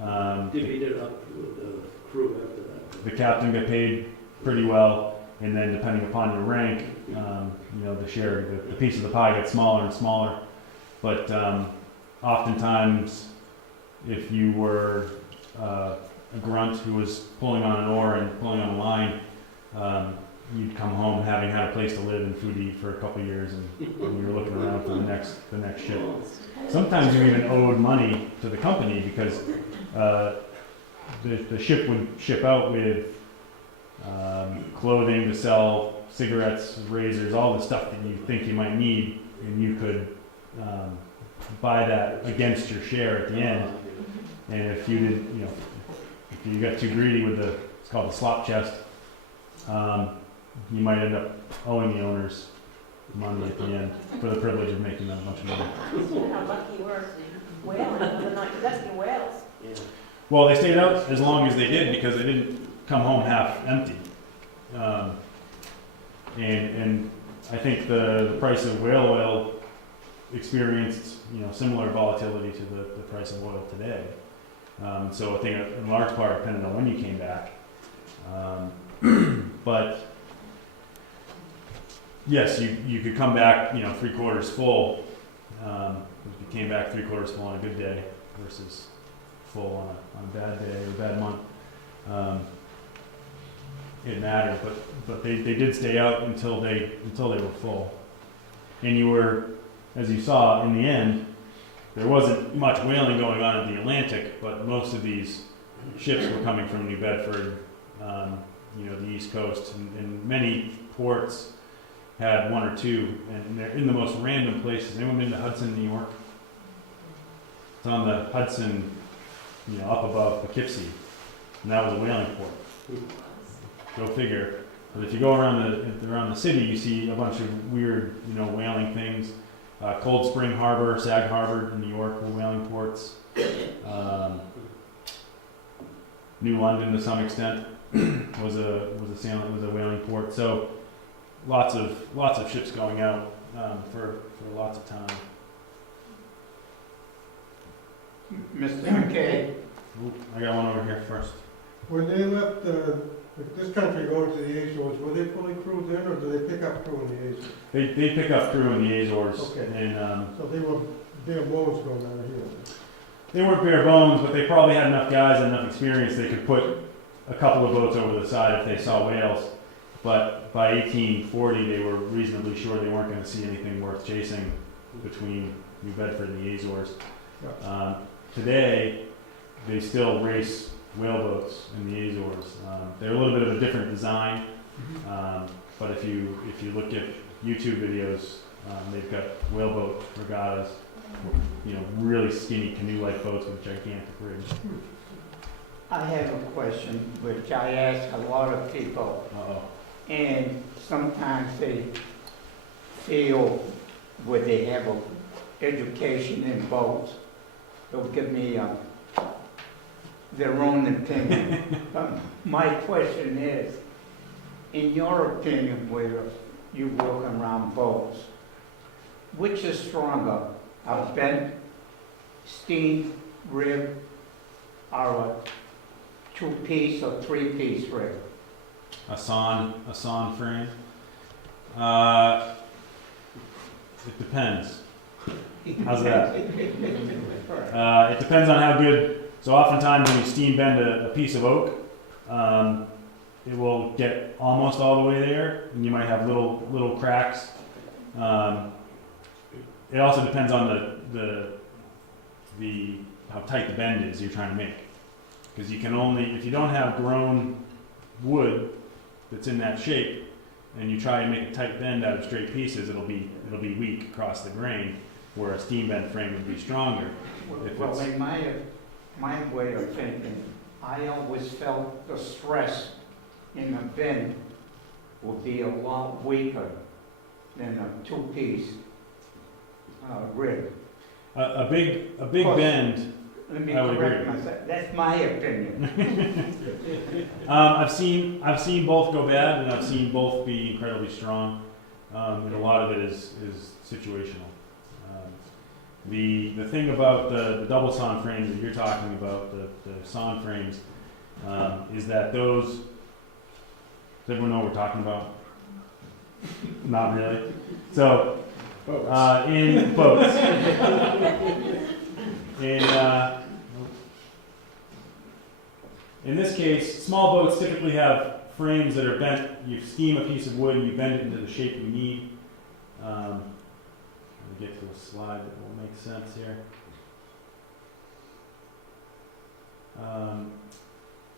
divvied it up with the crew after that. The captain got paid pretty well, and then depending upon your rank, the share, the piece of the pie gets smaller and smaller. But oftentimes, if you were a grunt who was pulling on an oar and pulling on a line, you'd come home having had a place to live and food to eat for a couple of years, and you were looking around for the next ship. Sometimes you even owed money to the company because the ship would ship out with clothing to sell, cigarettes, razors, all the stuff that you think you might need, and you could buy that against your share at the end. And if you did, if you got too greedy with it's called the slop chest, you might end up owing the owners money at the end for the privilege of making them a bunch of money. How lucky you were whaling on the night, that's the whales. Yeah. Well, they stayed out as long as they did because they didn't come home half empty. And I think the price of whale oil experienced similar volatility to the price of oil today. So I think in large part depended on when you came back. But yes, you could come back 3/4 full. If you came back 3/4 full on a good day versus full on a bad day or a bad month. It mattered, but they did stay out until they were full. And you were, as you saw in the end, there wasn't much whaling going on in the Atlantic, but most of these ships were coming from New Bedford, the East Coast, and many ports had one or two, and they're in the most random places. Anyone been to Hudson, New York? It's on the Hudson, up above Poughkeepsie, and that was a whaling port. Go figure. But if you go around the city, you see a bunch of weird, whaling things. Cold Spring Harbor, Sag Harbor in New York were whaling ports. New London, to some extent, was a whaling port. So lots of ships going out for lots of time. Mr. McKay, Ooh, I got one over here first. When they left this country going to the Azores, were they fully crewed in, or do they pick up crew in the Azores? They pick up crew in the Azores, Okay. and So they were bare bones going down here. they weren't bare bones, but they probably had enough guys and enough experience they could put a couple of boats over the side if they saw whales. But by 1840, they were reasonably sure they weren't going to see anything worth chasing between New Bedford and the Azores. Today, they still race whaleboats in the Azores. They're a little bit of a different design, but if you look at YouTube videos, they've got whaleboat regattas, really skinny canoe-like boats with gigantic rigs. I have a question which I ask a lot of people, and sometimes they feel where they have an education in boats, they'll give me their own opinion. My question is, in your opinion, where you walk around boats, which is stronger, a bent steam rig or a two-piece or three-piece rig? A sawn frame. It depends. How's that? It depends on how good. So oftentimes when you steam bend a piece of oak, it will get almost all the way there, and you might have little cracks. It also depends on the how tight the bend is you're trying to make, because you can only, if you don't have grown wood that's in that shape, and you try and make a tight bend out of straight pieces, it'll be weak across the grain, where a steam bend frame would be stronger. Well, in my way of thinking, I always felt the stress in a bend would be a lot weaker than a two-piece rig. A big bend. Let me I would correct agree. myself. That's my opinion. I've seen both go bad, and I've seen both be incredibly strong, and a lot of it is situational. The thing about the double sawn frames that you're talking about, the sawn frames, is that those. Does everyone know what we're talking about? Not really. So, in boats, in this case, small boats typically have frames that are bent. You steam a piece of wood and you bend it into the shape you need. Let me get to a slide that will make sense here.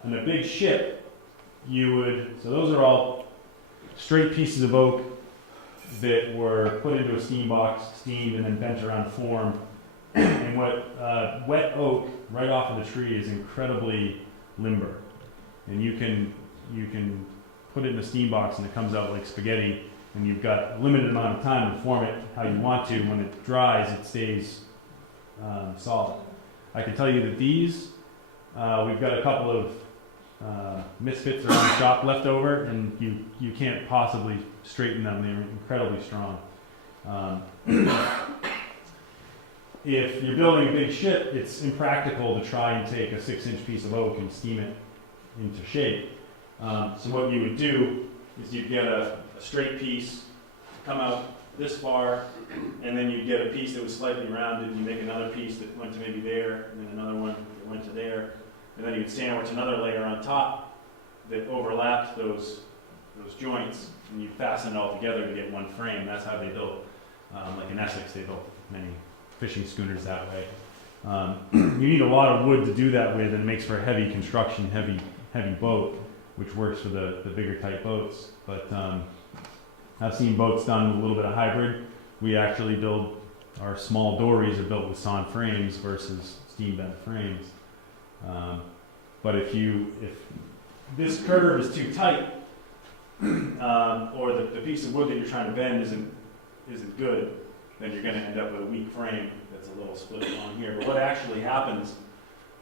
On a big ship, so those are all straight pieces of oak that were put into a steam box, steamed, and then bent around form. And wet oak right off of the tree is incredibly limber, and you can put it in a steam box and it comes out like spaghetti, and you've got a limited amount of time to form it how you want to. When it dries, it stays solid. I can tell you that these, we've got a couple of misfits around the shop left over, and you can't possibly straighten them. They're incredibly strong. If you're building a big ship, it's impractical to try and take a 6-inch piece of oak and steam it into shape. So what you would do is you'd get a straight piece, come out this far, and then you'd get a piece that was slightly rounded, and you make another piece that went to maybe there, and then another one that went to there, and then you'd sandwich another layer on top that overlapped those joints, and you fasten it all together to get one frame. That's how they built, like in Essex, they built many fishing schooners that way. You need a lot of wood to do that with, and it makes for a heavy construction, heavy boat, which works for the bigger type boats. But I've seen boats done with a little bit of hybrid. We actually build, our small dories are built with sawn frames versus steam bent frames. But if this curve is too tight, or the piece of wood that you're trying to bend isn't good, then you're going to end up with a weak frame that's a little split along here. But what actually happens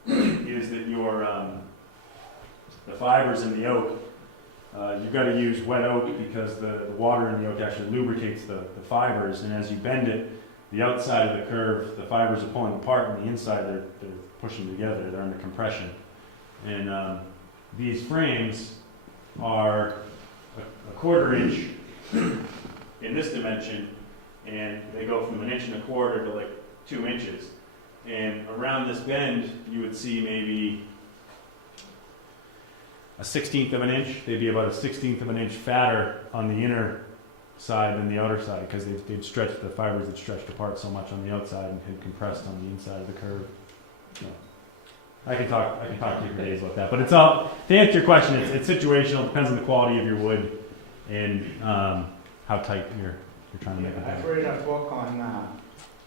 is that the fibers in the oak, you've got to use wet oak because the water in the oak actually lubricates the fibers, and as you bend it, the outside of the curve, the fibers are pulling apart, and the inside they're pushing together. They're under compression. And these frames are a 1/4 inch in this dimension, and they go from 1 1/4 to like 2 inches. And around this bend, you would see maybe a 1/16 of an inch. They'd be about a 1/16 of an inch fatter on the inner side than the outer side, because they'd stretched, the fibers had stretched apart so much on the outside and had compressed on the inside of the curve. So, I can talk to you for days about that, but it's all, to answer your question, it's situational. It depends on the quality of your wood and how tight you're trying to make it. I've read a book on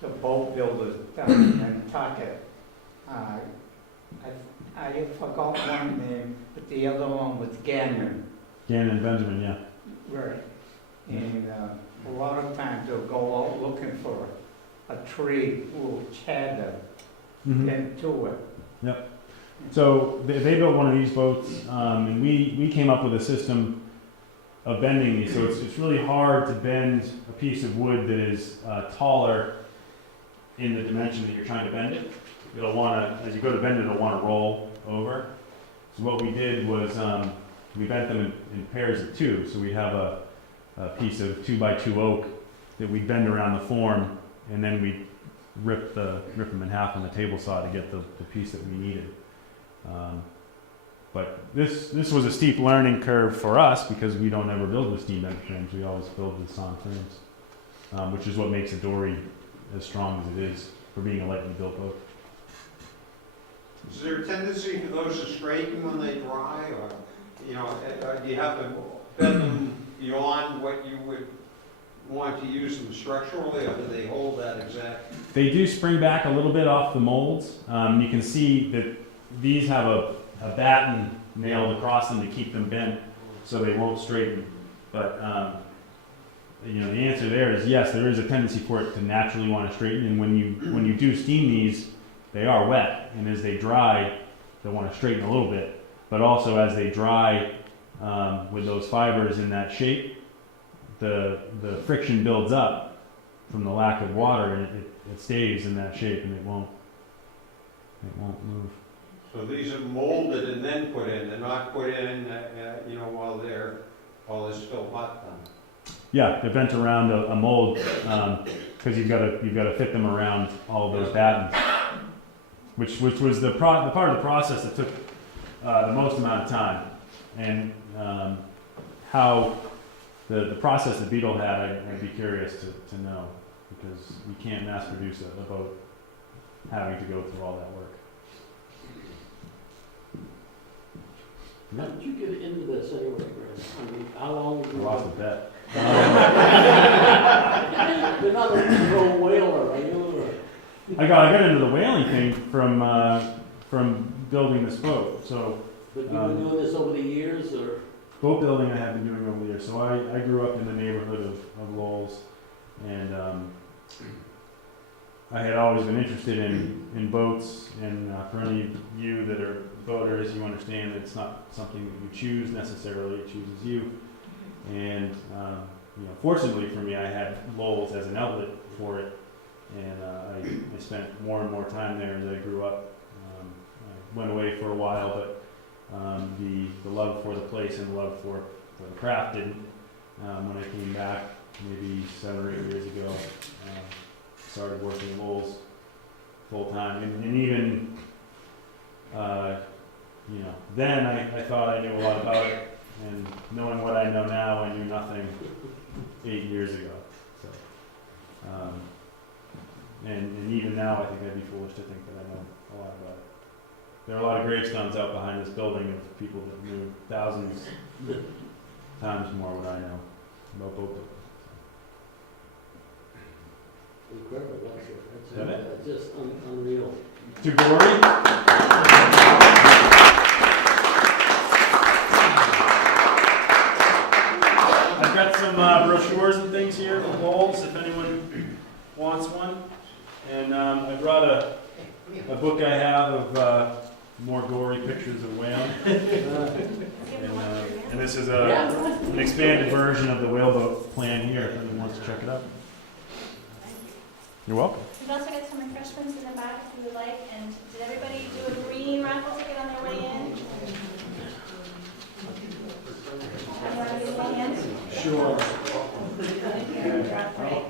the boat builders down in Nantucket. I forgot one name, but the other one was Gannon. Gannon Benjamin, yeah. Right. And a lot of times they'll go out looking for a tree, little cheddar into it. Yep. So they built one of these boats, and we came up with a system of bending these. So it's really hard to bend a piece of wood that is taller in the dimension that you're trying to bend it. It'll want to, as you go to bend it, it'll want to roll over. So what we did was we bent them in pairs of 2. So we have a piece of 2x2 oak that we bend around the form, and then we rip them in half on the table saw to get the piece that we needed. But this was a steep learning curve for us because we don't ever build with steam bent frames. We always build with sawn frames, which is what makes a dory as strong as it is for being a lightly built boat. Is there a tendency for those to straighten when they dry, or, do you have to bend them beyond what you would want to use them structurally, or do they hold that exact? They do spring back a little bit off the molds. You can see that these have a batten nailed across them to keep them bent so they won't straighten. But the answer there is yes, there is a tendency for it to naturally want to straighten, and when you do steam these, they are wet, and as they dry, they want to straighten a little bit. But also as they dry with those fibers in that shape, the friction builds up from the lack of water, and it stays in that shape, and it won't move. So these are molded and then put in. They're not put in, while they're still hot then. Yeah, they're bent around a mold because you've got to fit them around all of those battens, which was the part of the process that took the most amount of time. And how the process that Beetle had, I'd be curious to know, because you can't mass produce a boat having to go through all that work. How did you get into this anyway, Greg? I mean, how long I have you lost a bet. You're not a pro whaler, are you? I got into the whaling thing from building this boat. So But you've been doing this over the years, or? boat building I have been doing over the years. So I grew up in the neighborhood of Lowells, and I had always been interested in boats. And for any of you that are boaters, you understand that it's not something that you choose necessarily; it chooses you. And fortunately for me, I had Lowells as an outlet for it, and I spent more and more time there as I grew up. I went away for a while, but the love for the place and the love for the craft didn't. When I came back, maybe 7 or 8 years ago, started working at Lowells full time, and even then I thought I knew a lot about it, and knowing what I know now, I knew nothing 8 years ago. So, and even now, I think I'd be foolish to think that I know a lot about it. There are a lot of gravestones out behind this building of people that knew thousands times more what I know about boat building. Incredible, that's it. Is that That's just unreal. Too gory? I've got some brochures and things here from Lowells if anyone wants one. And I brought a book I have of more gory pictures of whaling. And this is an expanded version of the whaleboat plan here if anyone wants to check it out. You're welcome. We've also got some refreshments in the back if you would like. And did everybody do a green raffle ticket on their way in? Anyone raise their hands? Sure. Right.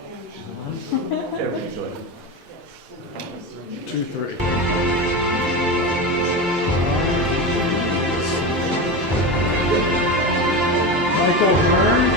2, 3. Michael Byrne.